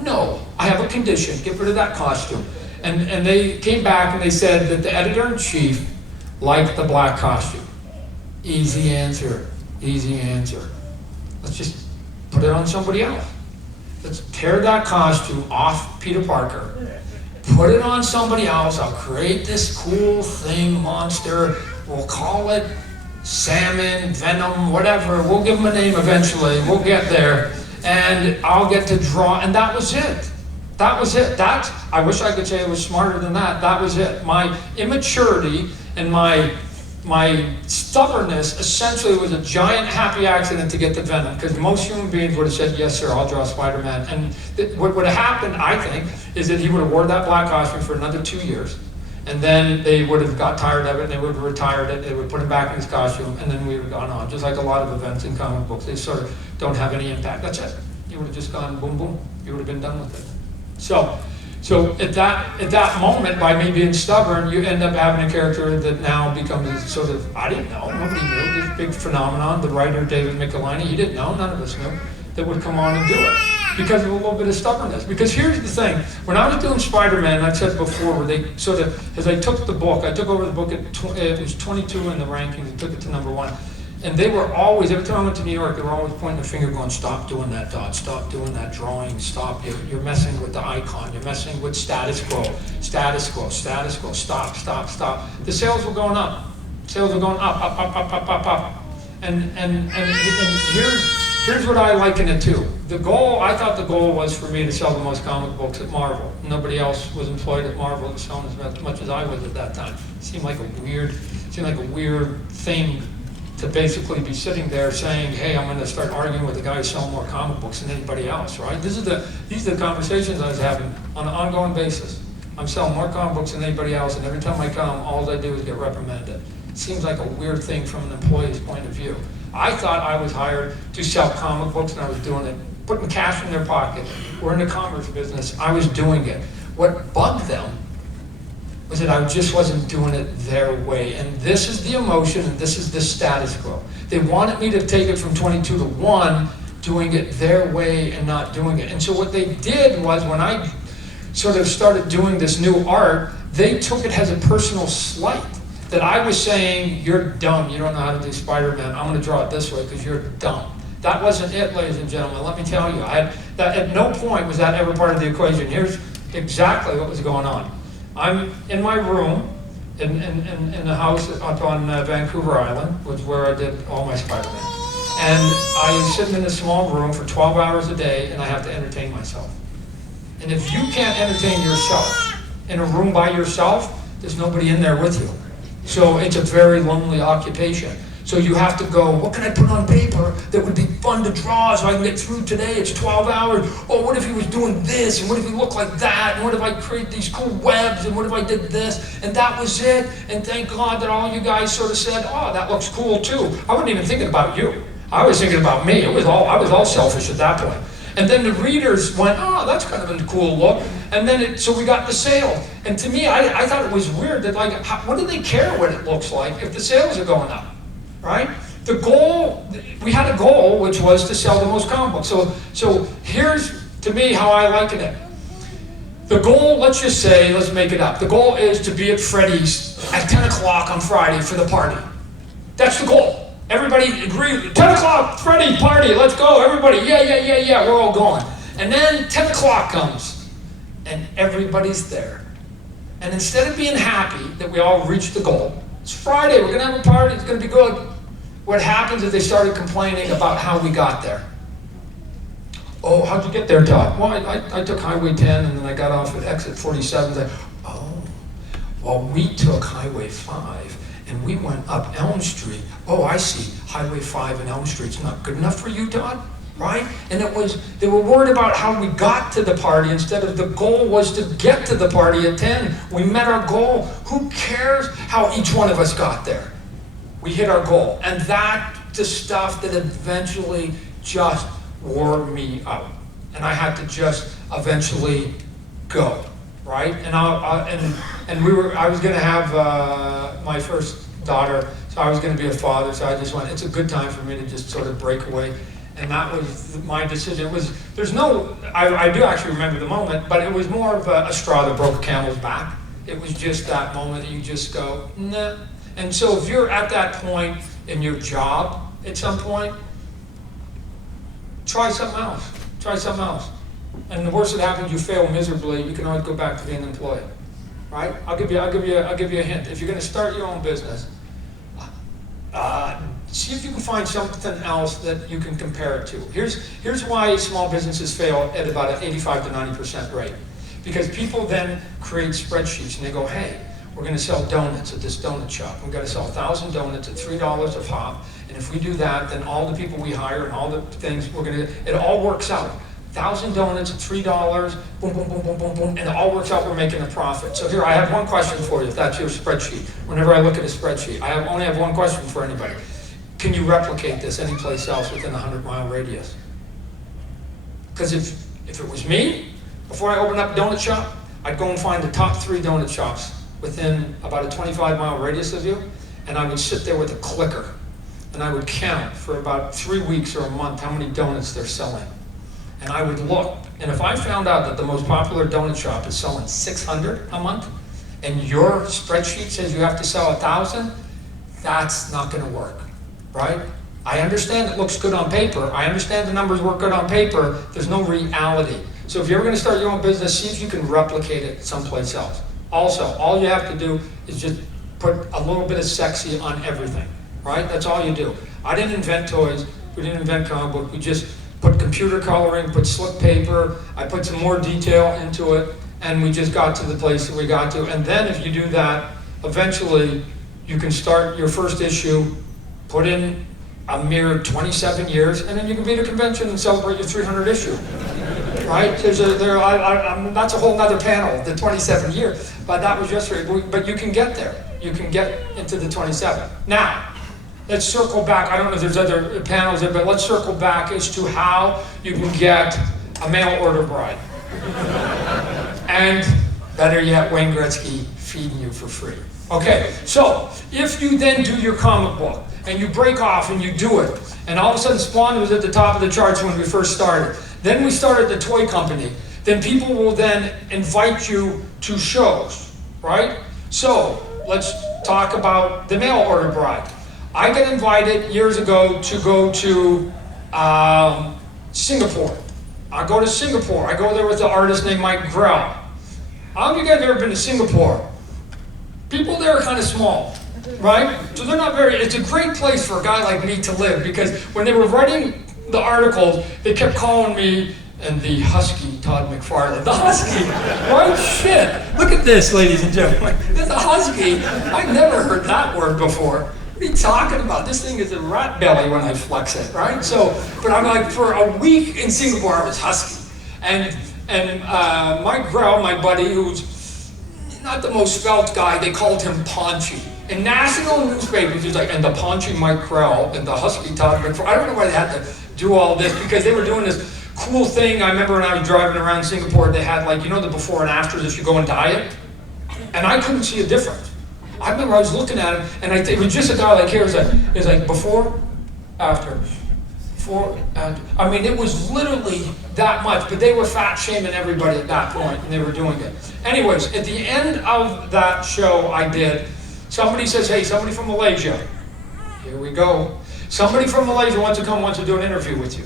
no, I have a condition. Get rid of that costume. And they came back and they said that the editor-in-chief liked the black costume. Easy answer. Let's just put it on somebody else. Let's tear that costume off Peter Parker. Put it on somebody else. I'll create this cool thing, monster. We'll call it Salmon, Venom, whatever. We'll give him a name eventually. We'll get there. And I'll get to draw. And that was it. I wish I could say I was smarter than that. That was it. My immaturity and my stubbornness essentially was a giant happy accident to get the Venom, because most human beings would have said, yes sir, I'll draw Spider-Man. And what would have happened, I think, is that he would have worn that black costume for another 2 years, and then they would have got tired of it, and they would have retired it, they would put him back in his costume, and then we would have gone on. Just like a lot of events in comic books, they sort of don't have any impact. That's it. You would have just gone boom, boom. You would have been done with it. So at that moment, by me being stubborn, you end up having a character that now becomes sort of, I didn't know, nobody knew, this big phenomenon. The writer, David McFarlane, he didn't know, none of us knew, that would come on and do it because of a little bit of stubbornness. Because here's the thing, when I was doing Spider-Man, I said before, where they sort of, as I took the book, I took over the book, it was 22 in the rankings, and took it to number 1. And they were always, every time I went to New York, they were always pointing the finger going, stop doing that, Todd, stop doing that drawing, stop, you're messing with the icon, you're messing with status quo, stop. The sales were going up. Sales were going up. And here's what I liken it to. I thought the goal was for me to sell the most comic books at Marvel. Nobody else was employed at Marvel to sell as much as I was at that time. It seemed like a weird thing to basically be sitting there saying, hey, I'm going to start arguing with the guy who's selling more comic books than anybody else, right? These are the conversations I was having on an ongoing basis. I'm selling more comic books than anybody else, and every time I come, all I do is get reprimanded. It seems like a weird thing from an employee's point of view. I thought I was hired to sell comic books, and I was doing it, putting cash in their pocket. We're in the commerce business. I was doing it. What bugged them was that I just wasn't doing it their way. And this is the emotion, and this is the status quo. They wanted me to take it from 22 to 1, doing it their way and not doing it. And so what they did was, when I sort of started doing this new art, they took it as a personal slight. That I was saying, you're dumb, you don't know how to do Spider-Man, I'm gonna draw it this way because you're dumb. That wasn't it, ladies and gentlemen, let me tell you. At no point was that ever part of the equation. Here's exactly what was going on. I'm in my room in the house up on Vancouver Island, which is where I did all my Spider-Man. And I am sitting in a small room for 12 hours a day, and I have to entertain myself. And if you can't entertain yourself in a room by yourself, there's nobody in there with you. So it's a very lonely occupation. So you have to go, what can I put on paper that would be fun to draw so I can get through today? It's 12 hours. Oh, what if he was doing this? And what if he looked like that? And what if I create these cool webs? And what if I did this? And that was it. And thank God that all you guys sort of said, oh, that looks cool too. I wasn't even thinking about you. I was thinking about me. I was all selfish at that point. And then the readers went, oh, that's kind of a cool look. And then, so we got the sale. And to me, I thought it was weird that, like, what do they care what it looks like if the sales are going up? Right? The goal, we had a goal, which was to sell the most comic books. So here's, to me, how I liken it. The goal, let's just say, let's make it up. The goal is to be at Freddy's at 10 o'clock on Friday for the party. That's the goal. Everybody agree, 10 o'clock, Freddy, party, let's go, everybody, yeah, we're all going. And then 10 o'clock comes, and everybody's there. And instead of being happy that we all reached the goal, it's Friday, we're gonna have a party, it's gonna be good. What happens is they started complaining about how we got there. Oh, how'd you get there, Todd? Well, I took Highway 10 and then I got off at exit 47. Oh, well, we took Highway 5 and we went up Elm Street. Oh, I see, Highway 5 and Elm Street's not good enough for you, Todd? Right? And they were worried about how we got to the party instead of the goal was to get to the party at 10. We met our goal. Who cares how each one of us got there? We hit our goal. And that's the stuff that eventually just wore me out. And I had to just eventually go, right? And I was gonna have my first daughter, so I was gonna be a father, so I just went, it's a good time for me to just sort of break away. And that was my decision. I do actually remember the moment, but it was more of a straw that broke a camel's back. It was just that moment that you just go, nah. And so if you're at that point in your job at some point, try something else. Try something else. And the worst that happens, you fail miserably, you can always go back to being an employee. Right? I'll give you a hint. If you're going to start your own business, see if you can find something else that you can compare it to. Here's why small businesses fail at about an 85 to 90% rate. Because people then create spreadsheets and they go, hey, we're going to sell donuts at this donut shop. We've got to sell 1,000 donuts at $3 a pop. And if we do that, then all the people we hire and all the things it all works out. 1,000 donuts at $3, boom, boom, boom, boom, boom, boom, and it all works out, we're making a profit. So here, I have one question for you, if that's your spreadsheet. Whenever I look at a spreadsheet, I only have one question for anybody. Can you replicate this anyplace else within a 100-mile radius? Because if it was me, before I opened up a donut shop, I'd go and find the top 3 donut shops within about a 25-mile radius of you, and I would sit there with a clicker, and I would count for about 3 weeks or a month how many donuts they're selling. And I would look, and if I found out that the most popular donut shop is selling 600 a month, and your spreadsheet says you have to sell 1,000, that's not gonna work, right? I understand it looks good on paper. I understand the numbers work good on paper. There's no reality. So if you're ever gonna start your own business, see if you can replicate it someplace else. Also, all you have to do is just put a little bit of sexy on everything, right? That's all you do. I didn't invent toys. We didn't invent comic book. We just put computer coloring, put slip paper. I put some more detail into it, and we just got to the place that we got to. And then if you do that, eventually you can start your first issue put in a mere 27 years, and then you can be at a convention and celebrate your 300th issue, right? That's a whole nother panel, the 27 year, but that was yesterday. But you can get there. You can get into the 27. Now, let's circle back. I don't know if there's other panels there, but let's circle back as to how you can get a mail order bride. And better yet, Wayne Gretzky feeding you for free. Okay, so if you then do your comic book, and you break off and you do it, and all of a sudden Spawn was at the top of the charts when we first started. Then we started the toy company. Then people will then invite you to shows, right? So let's talk about the mail order bride. I got invited years ago to go to Singapore. I go to Singapore. I go there with an artist named Mike Grell. How many of you guys have ever been to Singapore? People there are kind of small, right? So they're not very, it's a great place for a guy like me to live, because when they were writing the articles, they kept calling me and the husky Todd McFarlane. The husky, right? Shit. Look at this, ladies and gentlemen. There's a husky. I've never heard that word before. What are you talking about? This thing is a rat belly when I flex it, right? So, but I'm like, for a week in Singapore, I was husky. And Mike Grell, my buddy, who's not the most svelte guy, they called him Paunchy. In national newspapers, he's like, and the Paunchy Mike Grell and the husky Todd McFarlane. I don't know why they had to do all this, because they were doing this cool thing. I remember when I was driving around Singapore, they had, like, you know, the before and afters if you go and diet? And I couldn't see a difference. I remember I was looking at him, and it was just a guy like here. It was like before, after, before, after. I mean, it was literally that much, but they were fat shaming everybody at that point, and they were doing it. Anyways, at the end of that show I did, somebody says, hey, somebody from Malaysia. Here we go. Somebody from Malaysia wants to do an interview with you.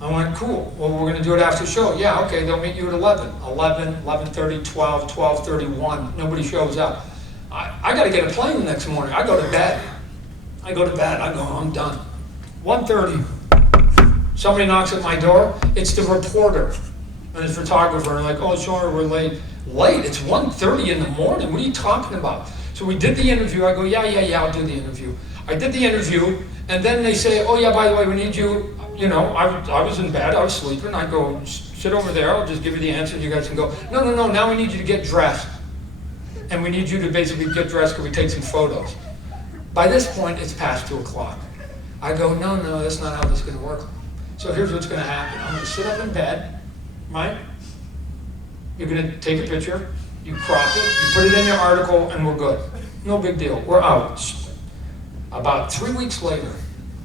I went, cool. Well, we're going to do it after the show. Yeah, okay, they'll meet you at 11. 11, 11:30, 12, 12:31. Nobody shows up. I got to get a plane the next morning. I go to bed. I go, I'm done. 1:30. Somebody knocks at my door. It's the reporter and his photographer. And like, oh, sorry, we're late. Late? It's 1:30 in the morning. What are you talking about? So we did the interview. I go, yeah, I'll do the interview. I did the interview, and then they say, oh yeah, by the way, we need you. You know, I was in bed, I was sleeping. I go, sit over there, I'll just give you the answer, and you guys can go, no, now we need you to get dressed. And we need you to basically get dressed because we take some photos. By this point, it's past 2 o'clock. I go, no, that's not how this is going to work. So here's what's going to happen. I'm going to sit up in bed, right? You're going to take a picture, you crop it, you put it in your article, and we're good. No big deal, we're out. About 3 weeks later,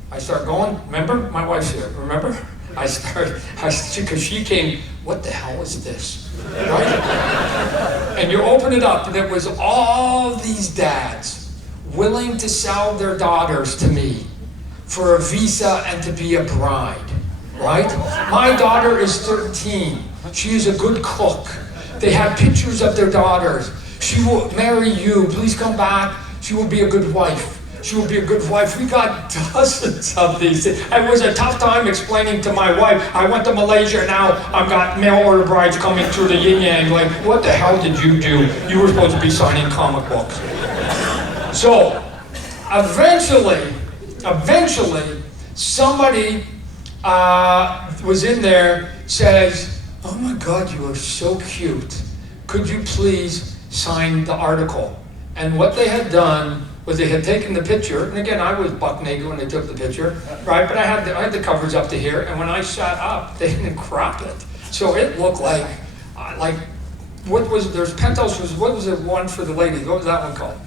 I start going, remember? My wife's here, remember? Because she came, what the hell is this? Right? And you open it up, and it was all these dads willing to sell their daughters to me for a visa and to be a bride, right? My daughter is 13. She is a good cook. They have pictures of their daughters. She will marry you. Please come back. She will be a good wife. She will be a good wife. We got dozens of these. It was a tough time explaining to my wife. I went to Malaysia, and now I've got mail order brides coming through the yin yang. Like, what the hell did you do? You were supposed to be signing comic books. So, eventually, somebody was in there, says, oh my God, you are so cute. Could you please sign the article? And what they had done was they had taken the picture, and again, I was buck naked when they took the picture, right? But I had the covers up to here, and when I sat up, they didn't crop it. So it looked like, what was it? There's Penthouse, what was the one for the ladies? What was that one called?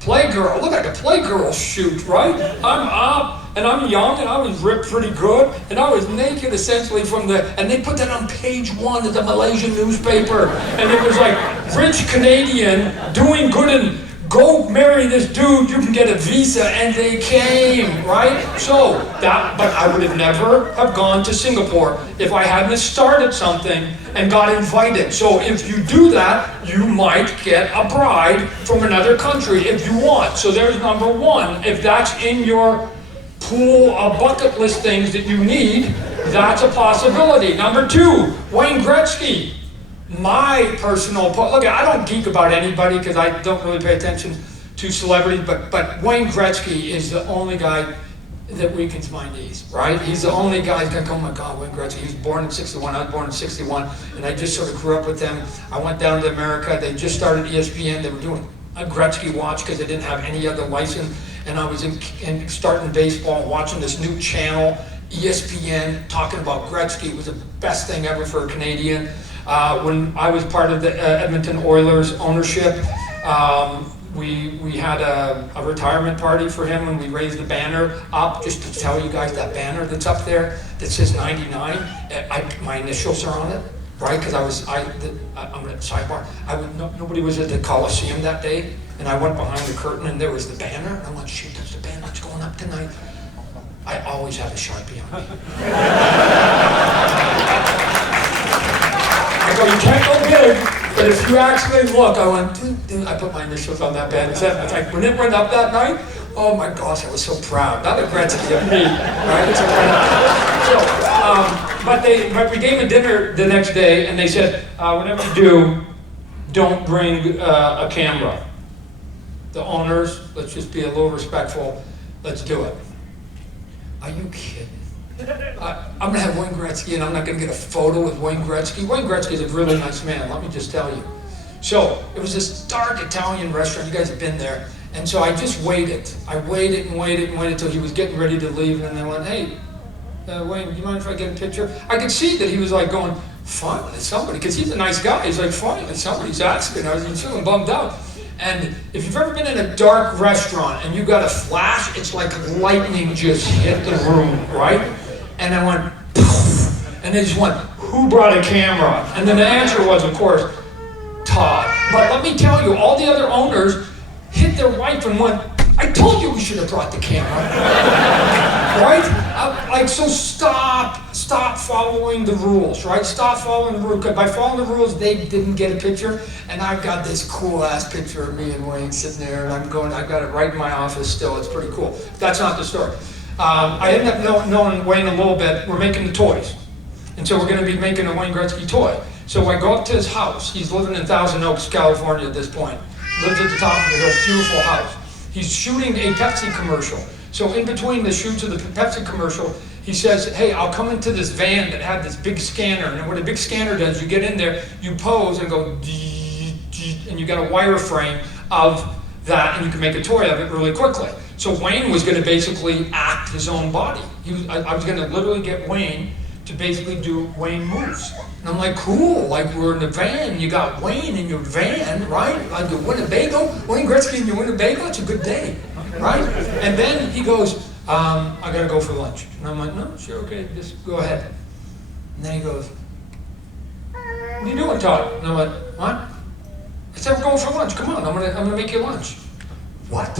Playgirl. Look like a Playgirl shoot, right? I'm up, and I'm young, and I was ripped pretty good, and I was naked essentially and they put that on page 1 of the Malaysian newspaper, and it was like, rich Canadian doing good and go marry this dude, you can get a visa, and they came, right? So, but I would have never have gone to Singapore if I hadn't started something and got invited. So if you do that, you might get a bride from another country if you want. So there's number 1. If that's in your pool of bucket list things that you need, that's a possibility. Number 2, Wayne Gretzky. My personal, look, I don't geek about anybody because I don't really pay attention two celebrities, but Wayne Gretzky is the only guy that weakens my knees, right? He's the only guy who's gonna go, oh my God, Wayne Gretzky. He was born in 61, I was born in 61, and I just sort of grew up with them. I went down to America, they just started ESPN, they were doing a Gretzky watch because they didn't have any other license, and I was starting baseball, watching this new channel, ESPN, talking about Gretzky. It was the best thing ever for a Canadian. When I was part of the Edmonton Oilers ownership, we had a retirement party for him when we raised the banner up, just to tell you guys that banner that's up there that says 99, my initials are on it, right? Because I'm gonna sidebar, nobody was at the Coliseum that day, and I went behind the curtain and there was the banner, and I'm like, shit, that's the banner that's going up tonight. I always have a Sharpie on me. I go, you can't go big. But if you actually look, I went, I put my initials on that band. It's like, when it went up that night, oh my gosh, I was so proud. Not a Gretzky of me, right? But we gave a dinner the next day, and they said, whenever you do, don't bring a camera. The owners, let's just be a little respectful, let's do it. Are you kidding? I'm gonna have Wayne Gretzky and I'm not gonna get a photo with Wayne Gretzky. Wayne Gretzky is a really nice man, let me just tell you. So, it was this dark Italian restaurant, you guys have been there, and so I just waited. I waited and waited and waited till he was getting ready to leave, and then I went, hey, Wayne, do you mind if I get a picture? I could see that he was like going, finally somebody, because he's a nice guy, he's like, finally somebody's asking. I was feeling bummed out. And if you've ever been in a dark restaurant and you got a flash, it's like lightning just hit the room, right? And I went, poof, and they just went, who brought a camera? And then the answer was, of course, Todd. But let me tell you, all the other owners hit their wife and went, I told you we should have brought the camera. Right? So stop following the rules, right? Stop following the rules. Because by following the rules, they didn't get a picture. And I've got this cool ass picture of me and Wayne sitting there, and I've got it right in my office still. It's pretty cool. That's not the story. I ended up knowing Wayne a little bit. We're making the toys. And so we're going to be making a Wayne Gretzky toy. So I go up to his house. He's living in Thousand Oaks, California at this point. Lives at the top of the hill, beautiful house. He's shooting a Pepsi commercial. So in between the shoots of the Pepsi commercial, he says, hey, I'll come into this van that had this big scanner. And what a big scanner does, you get in there, you pose and go, and you got a wireframe of that, and you can make a toy of it really quickly. So Wayne was going to basically act his own body. I was going to literally get Wayne to basically do Wayne moves. And I'm like, cool, like we're in the van, you got Wayne in your van, right? Like the Winnebago, Wayne Gretzky in your Winnebago, it's a good day, right? And then he goes, I gotta go for lunch. And I'm like, no, sure, okay, just go ahead. And then he goes, what are you doing, Todd? And I'm like, what? I said, we're going for lunch, come on, I'm gonna make you lunch. What?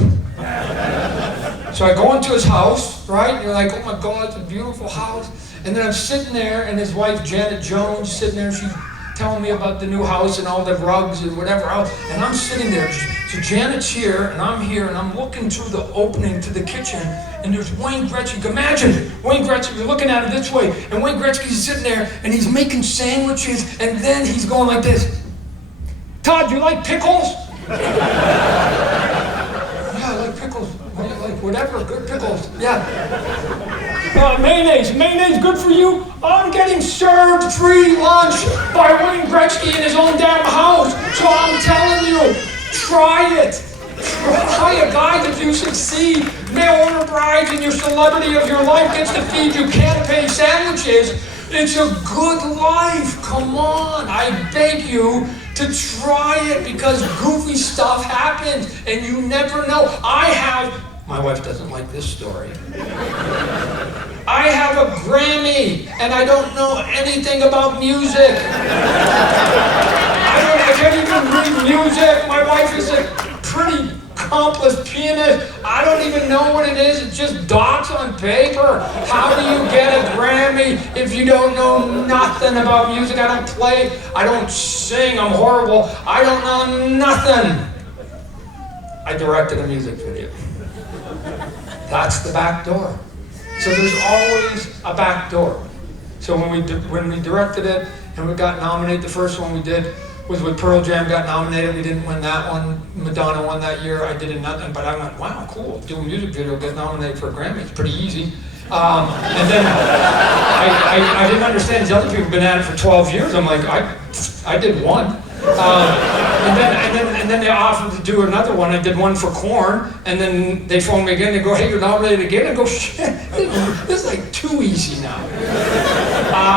So I go into his house, right? And you're like, oh my God, it's a beautiful house. And then I'm sitting there, and his wife, Janet Jones, sitting there, she's telling me about the new house and all the rugs and whatever else. And I'm sitting there, so Janet's here, and I'm here, and I'm looking through the opening to the kitchen, and there's Wayne Gretzky. Imagine, Wayne Gretzky, you're looking at it this way, and Wayne Gretzky's sitting there, and he's making sandwiches, and then he's going like this. Todd, you like pickles? Yeah, I like pickles. Like whatever, good pickles, yeah. Mayonnaise good for you? I'm getting served free lunch by Wayne Gretzky in his own damn house. So I'm telling you, try it. Try a guy that you succeed. Mail order brides and your celebrity of your life gets to feed you canapé sandwiches. It's a good life. Come on, I beg you to try it because goofy stuff happens and you never know. My wife doesn't like this story. I have a Grammy, and I don't know anything about music. I can't even read music. My wife is a pretty accomplished pianist. I don't even know what it is. It's just dots on paper. How do you get a Grammy if you don't know nothing about music? I don't play. I don't sing. I'm horrible. I don't know nothing. I directed a music video. That's the back door. So there's always a back door. So when we directed it and we got nominated, the first one we did was with Pearl Jam, got nominated. We didn't win that one. Madonna won that year. I did nothing, but I went, wow, cool. Do a music video, get nominated for a Grammy. It's pretty easy. And then I didn't understand these other people have been at it for 12 years. I'm like, I did one. And then they offered to do another one. I did one for Korn, and then they phoned me again. They go, hey, you're nominated again. I go, shit, this is like too easy now.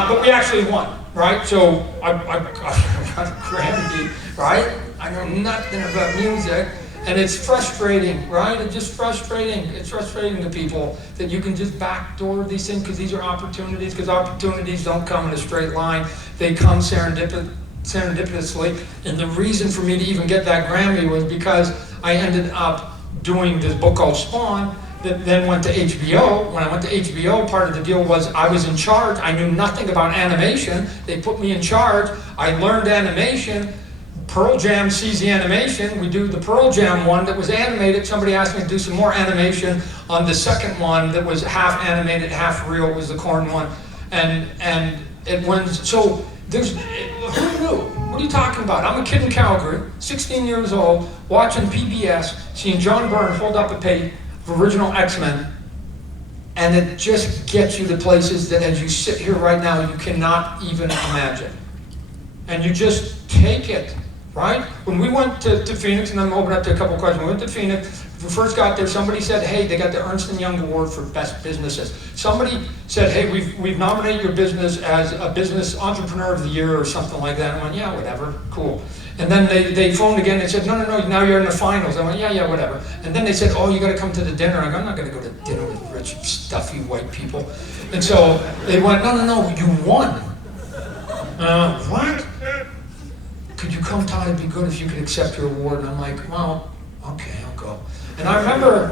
But we actually won, right? So I got a Grammy, right? I know nothing about music. And it's frustrating, right? It's just frustrating. It's frustrating to people that you can just backdoor these things because these are opportunities, because opportunities don't come in a straight line. They come serendipitously. And the reason for me to even get that Grammy was because I ended up doing this book called Spawn that then went to HBO. When I went to HBO, part of the deal was I was in charge. I knew nothing about animation. They put me in charge. I learned animation. Pearl Jam sees the animation. We do the Pearl Jam one that was animated. Somebody asked me to do some more animation on the second one that was half animated, half real. It was the Korn one. And it went, so there's, who knew? What are you talking about? I'm a kid in Calgary, 16 years old, watching PBS, seeing John Byrne hold up a page of original X-Men, and it just gets you to places that as you sit here right now, you cannot even imagine. And you just take it. Right? When we went to Phoenix, and then we'll open up to a couple of questions. When we went to Phoenix, when we first got there, somebody said, hey, they got the Ernst & Young Award for Best Businesses. Somebody said, hey, we've nominated your business as a business entrepreneur of the year or something like that. And I went, yeah, whatever, cool. And then they phoned again and said, no, now you're in the finals. I went, yeah, whatever. And then they said, oh, you got to come to the dinner. I go, I'm not going to go to dinner with rich, stuffy white people. And so they went, no, you won. What? Could you come, Todd? It'd be good if you could accept your award. And I'm like, well, okay, I'll go. And I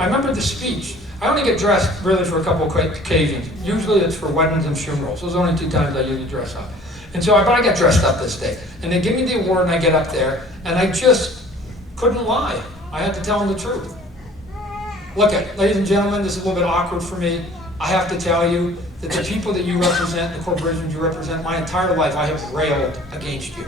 remember the speech. I only get dressed really for a couple of occasions. Usually it's for weddings and funerals. Those are only 2 times I usually dress up. And so I got dressed up this day. And they give me the award and I get up there and I just couldn't lie. I had to tell them the truth. Look, ladies and gentlemen, this is a little bit awkward for me. I have to tell you that the people that you represent, the corporations you represent, my entire life I have railed against you.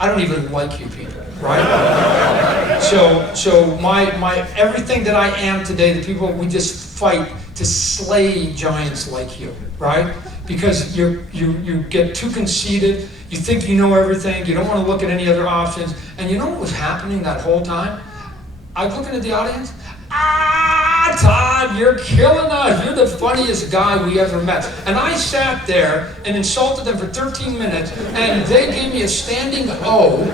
I don't even like you people, right? So my everything that I am today, the people, we just fight to slay giants like you, right? Because you get too conceited, you think you know everything, you don't want to look at any other options, and you know what was happening that whole time? I was looking at the audience, Todd, you're killing us. You're the funniest guy we ever met. And I sat there and insulted them for 13 minutes, and they gave me a standing O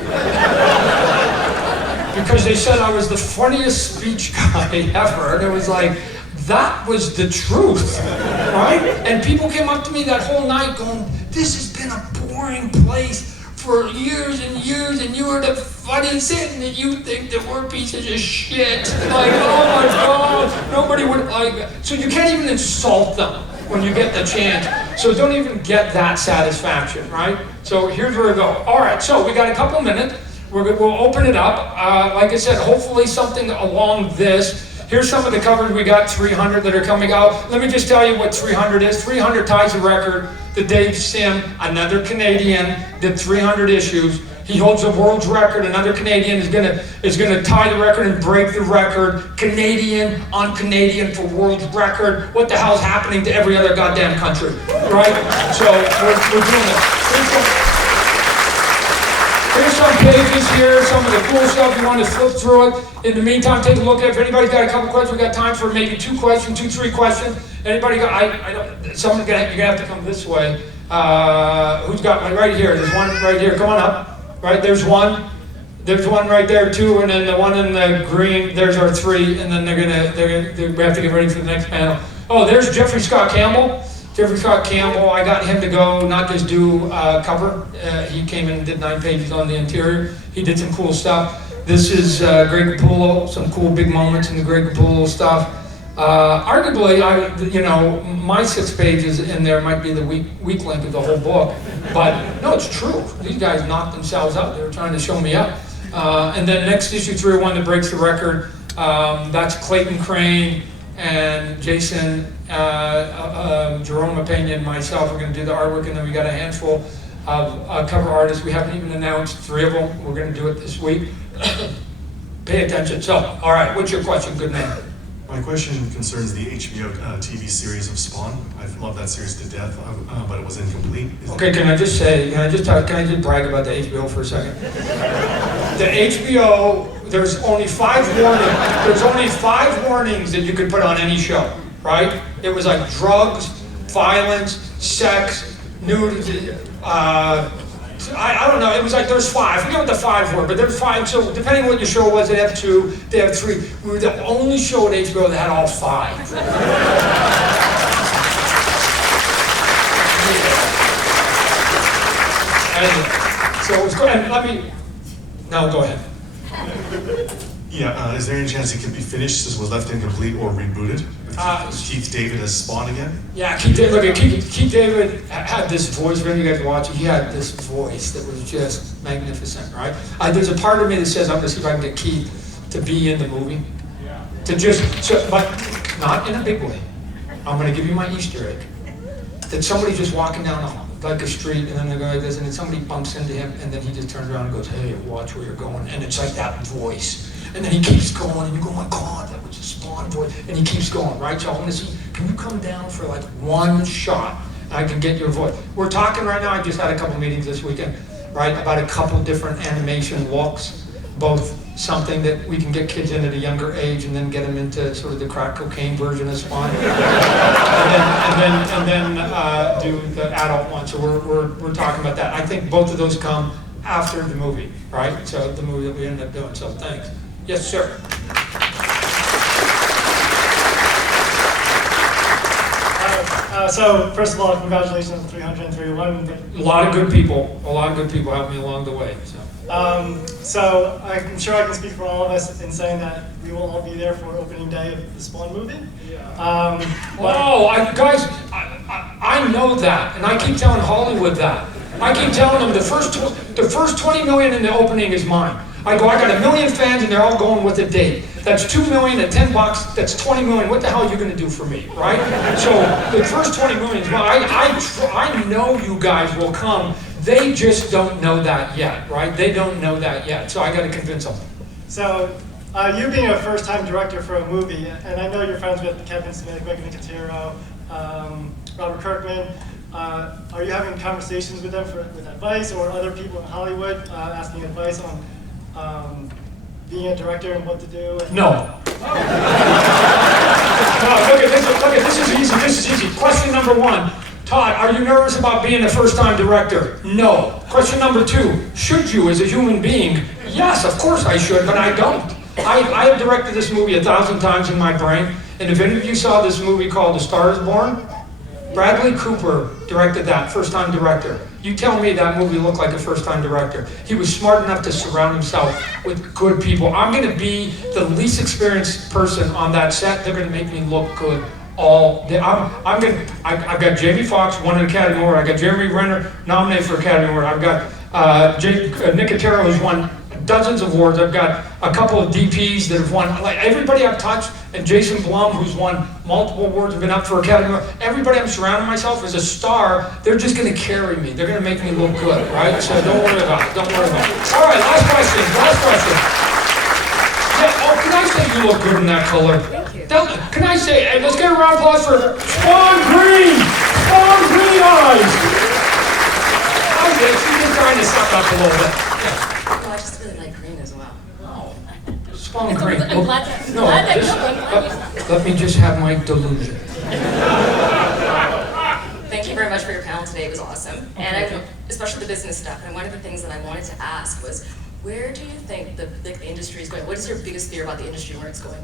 because they said I was the funniest speech guy ever. And it was like, that was the truth, right? And people came up to me that whole night going, this has been a boring place for years and years, and you were the funniest thing that you think that we're pieces of shit. Like, oh my God, nobody would like that. So you can't even insult them when you get the chance. So don't even get that satisfaction, right? So here's where we go. All right, so we got a couple minutes. We'll open it up. Like I said, hopefully something along this. Here's some of the covers. We got 300 that are coming out. Let me just tell you what 300 is. 300 ties the record. The Dave Sim, another Canadian, did 300 issues. He holds the world's record. Another Canadian is gonna tie the record and break the record. Canadian on Canadian for world's record. What the hell's happening to every other goddamn country, right? So we're doing it. Here's some pages here, some of the cool stuff. You want to flip through it. In the meantime, take a look at it. If anybody's got a couple questions, we got time for maybe 2 questions, 3 questions. Anybody got? I don't. Someone's you're gonna have to come this way. Who's got one right here? There's one right here. Come on up. Right, there's one. There's one right there too, and then the one in the green. There's our 3, and then we have to get ready for the next panel. Oh, there's Jeffrey Scott Campbell. Jeffrey Scott Campbell, I got him to go, not just do cover. He came in and did 9 pages on the interior. He did some cool stuff. This is Greg Capullo, some cool big moments in the Greg Capullo stuff. Arguably, my 6 pages in there might be the weak link of the whole book. But no, it's true. These guys knocked themselves out. They were trying to show me up. And then next issue 301 that breaks the record, that's Clayton Crane and Jason, Jerome Pena and myself are going to do the artwork, and then we got a handful of cover artists. We haven't even announced 3 of them. We're going to do it this week. Pay attention. So, all right, what's your question, good man? My question concerns the HBO TV series of Spawn. I love that series to death, but it was incomplete. Okay, can I just brag about the HBO for a second? The HBO, there's only 5 warnings. There's only 5 warnings that you could put on any show, right? It was like drugs, violence, sex, nudity, I don't know, it was like there's 5. I forget what the 5 were, but there's 5. So depending on what your show was, they have 2, they have 3. We were the only show at HBO that had all 5. And so it was good. And no, go ahead. Yeah, is there any chance it could be finished as was left incomplete or rebooted? Keith David as Spawn again? Yeah, Keith David had this voice. When you guys watch it, he had this voice that was just magnificent, right? There's a part of me that says I'm going to see if I can get Keith to be in the movie. Yeah. But not in a big way. I'm going to give you my Easter egg. That somebody's just walking down a street, and then the guy does, and then somebody bumps into him, and then he just turns around and goes, "Hey, watch where you're going." And it's like that voice. And then he keeps going, and you go, "My God, that was a Spawn voice." And he keeps going, right? So I want to see, can you come down for like 1 shot? And I can get your voice. We're talking right now, I just had a couple meetings this weekend, right? About a couple different animation looks, both something that we can get kids in at a younger age and then get them into sort of the crack cocaine version of Spawn. and then do the adult one. So we're talking about that. I think both of those come after the movie, right? So the movie that we ended up doing, so thanks. Yes, sir. So first of all, congratulations on 331. A lot of good people helped me along the way. So I'm sure I can speak for all of us in saying that we will all be there for opening day of the Spawn movie. Guys, I know that, and I keep telling Hollywood that. I keep telling them the first 20 million in the opening is mine. I got 1 million fans and they're all going with a date. That's 2 million at $10, that's 20 million. What the hell are you going to do for me, right? So the first 20 million is mine. I know you guys will come. They just don't know that yet, right? They don't know that yet. So I got to convince them. So you being a first-time director for a movie, and I know you're friends with Kevin Smith, Greg Nicotero, Robert Kirkman. Are you having conversations with them with advice, or other people in Hollywood asking advice on being a director and what to do? No. No, look at this is easy. This is easy. Question number 1. Todd, are you nervous about being a first-time director? No. Question number 2, should you as a human being? Yes, of course I should, but I don't. I have directed this movie 1,000 times in my brain, and if any of you saw this movie called A Star Is Born, Bradley Cooper directed that, first-time director. You tell me that movie looked like a first-time director. He was smart enough to surround himself with good people. I'm going to be the least experienced person on that set. They're going to make me look good all day. I've got Jamie Foxx, won an Academy Award. I got Jeremy Renner nominated for Academy Award. I've got Nicotero, who's won dozens of awards. I've got a couple of DPs that have won, like everybody I've touched, and Jason Blum, who's won multiple awards, have been up for Academy Award. Everybody I'm surrounding myself as a star, they're just going to carry me. They're going to make me look good, right? So don't worry about it. Don't worry about it. All right, last question. Yeah, can I say you look good in that color? Thank you. Can I say, hey, let's get a round of applause for Spawn Green! Spawn Green eyes! I did. She's just trying to suck up a little bit. Yeah. Oh, I just really like green as well. Oh, Spawn Green. I'm glad Let me just have my delusion. Thank you very much for your panel today. It was awesome. And especially the business stuff. And one of the things that I wanted to ask was, where do you think the industry is going? What is your biggest fear about the industry and where it's going?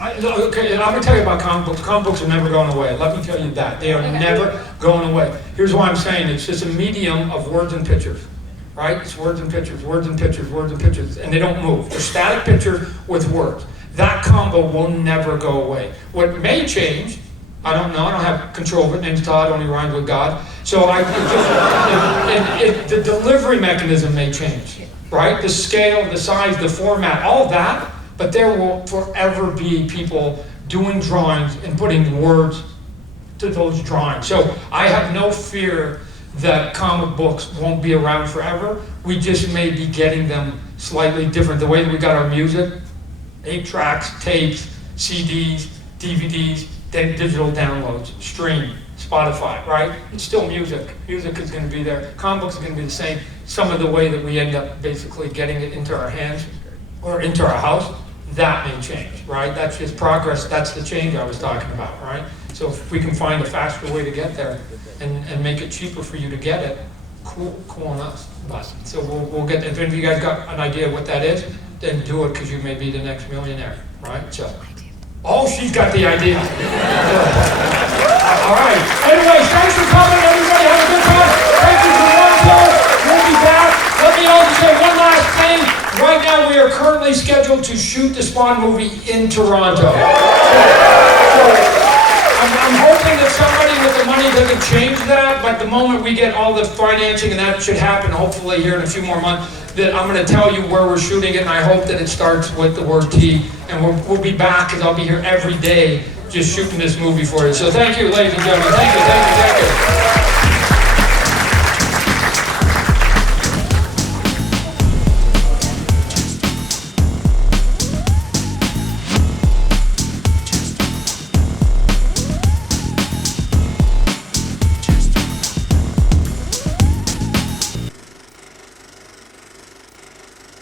Okay, I'm going to tell you about comic books. Comic books are never going away. Let me tell you that. They are never going away. Here's why I'm saying it's just a medium of words and pictures, right? It's words and pictures, words and pictures, words and pictures, and they don't move. They're static pictures with words. That combo will never go away. What may change, I don't know, I don't have control of it. Name's Todd, only rhymes with God. So the delivery mechanism may change, right? The scale, the size, the format, all that. But there will forever be people doing drawings and putting words to those drawings. So I have no fear that comic books won't be around forever. We just may be getting them slightly different. The way that we got our music, 8 tracks, tapes, CDs, DVDs, digital downloads, stream, Spotify, right? It's still music. Music is going to be there. Comic books are going to be the same. Some of the way that we end up basically getting it into our hands or into our house, that may change, right? That's just progress. That's the change I was talking about, right? So if we can find a faster way to get there and make it cheaper for you to get it, cool on us. But so we'll get. If any of you guys got an idea what that is, then do it because you may be the next millionaire, right? So. Oh, she's got the idea. All right. Anyways, thanks for coming, everybody. Have a good time. Thank you for watching. We'll be back. Let me also say one last thing. Right now, we are currently scheduled to shoot the Spawn movie in Toronto. I'm hoping that somebody with the money doesn't change that, but the moment we get all the financing, and that should happen hopefully here in a few more months, that I'm going to tell you where we're shooting it, and I hope that it starts with the word T, and we'll be back, because I'll be here every day just shooting this movie for you. So thank you, ladies and gentlemen. Thank you.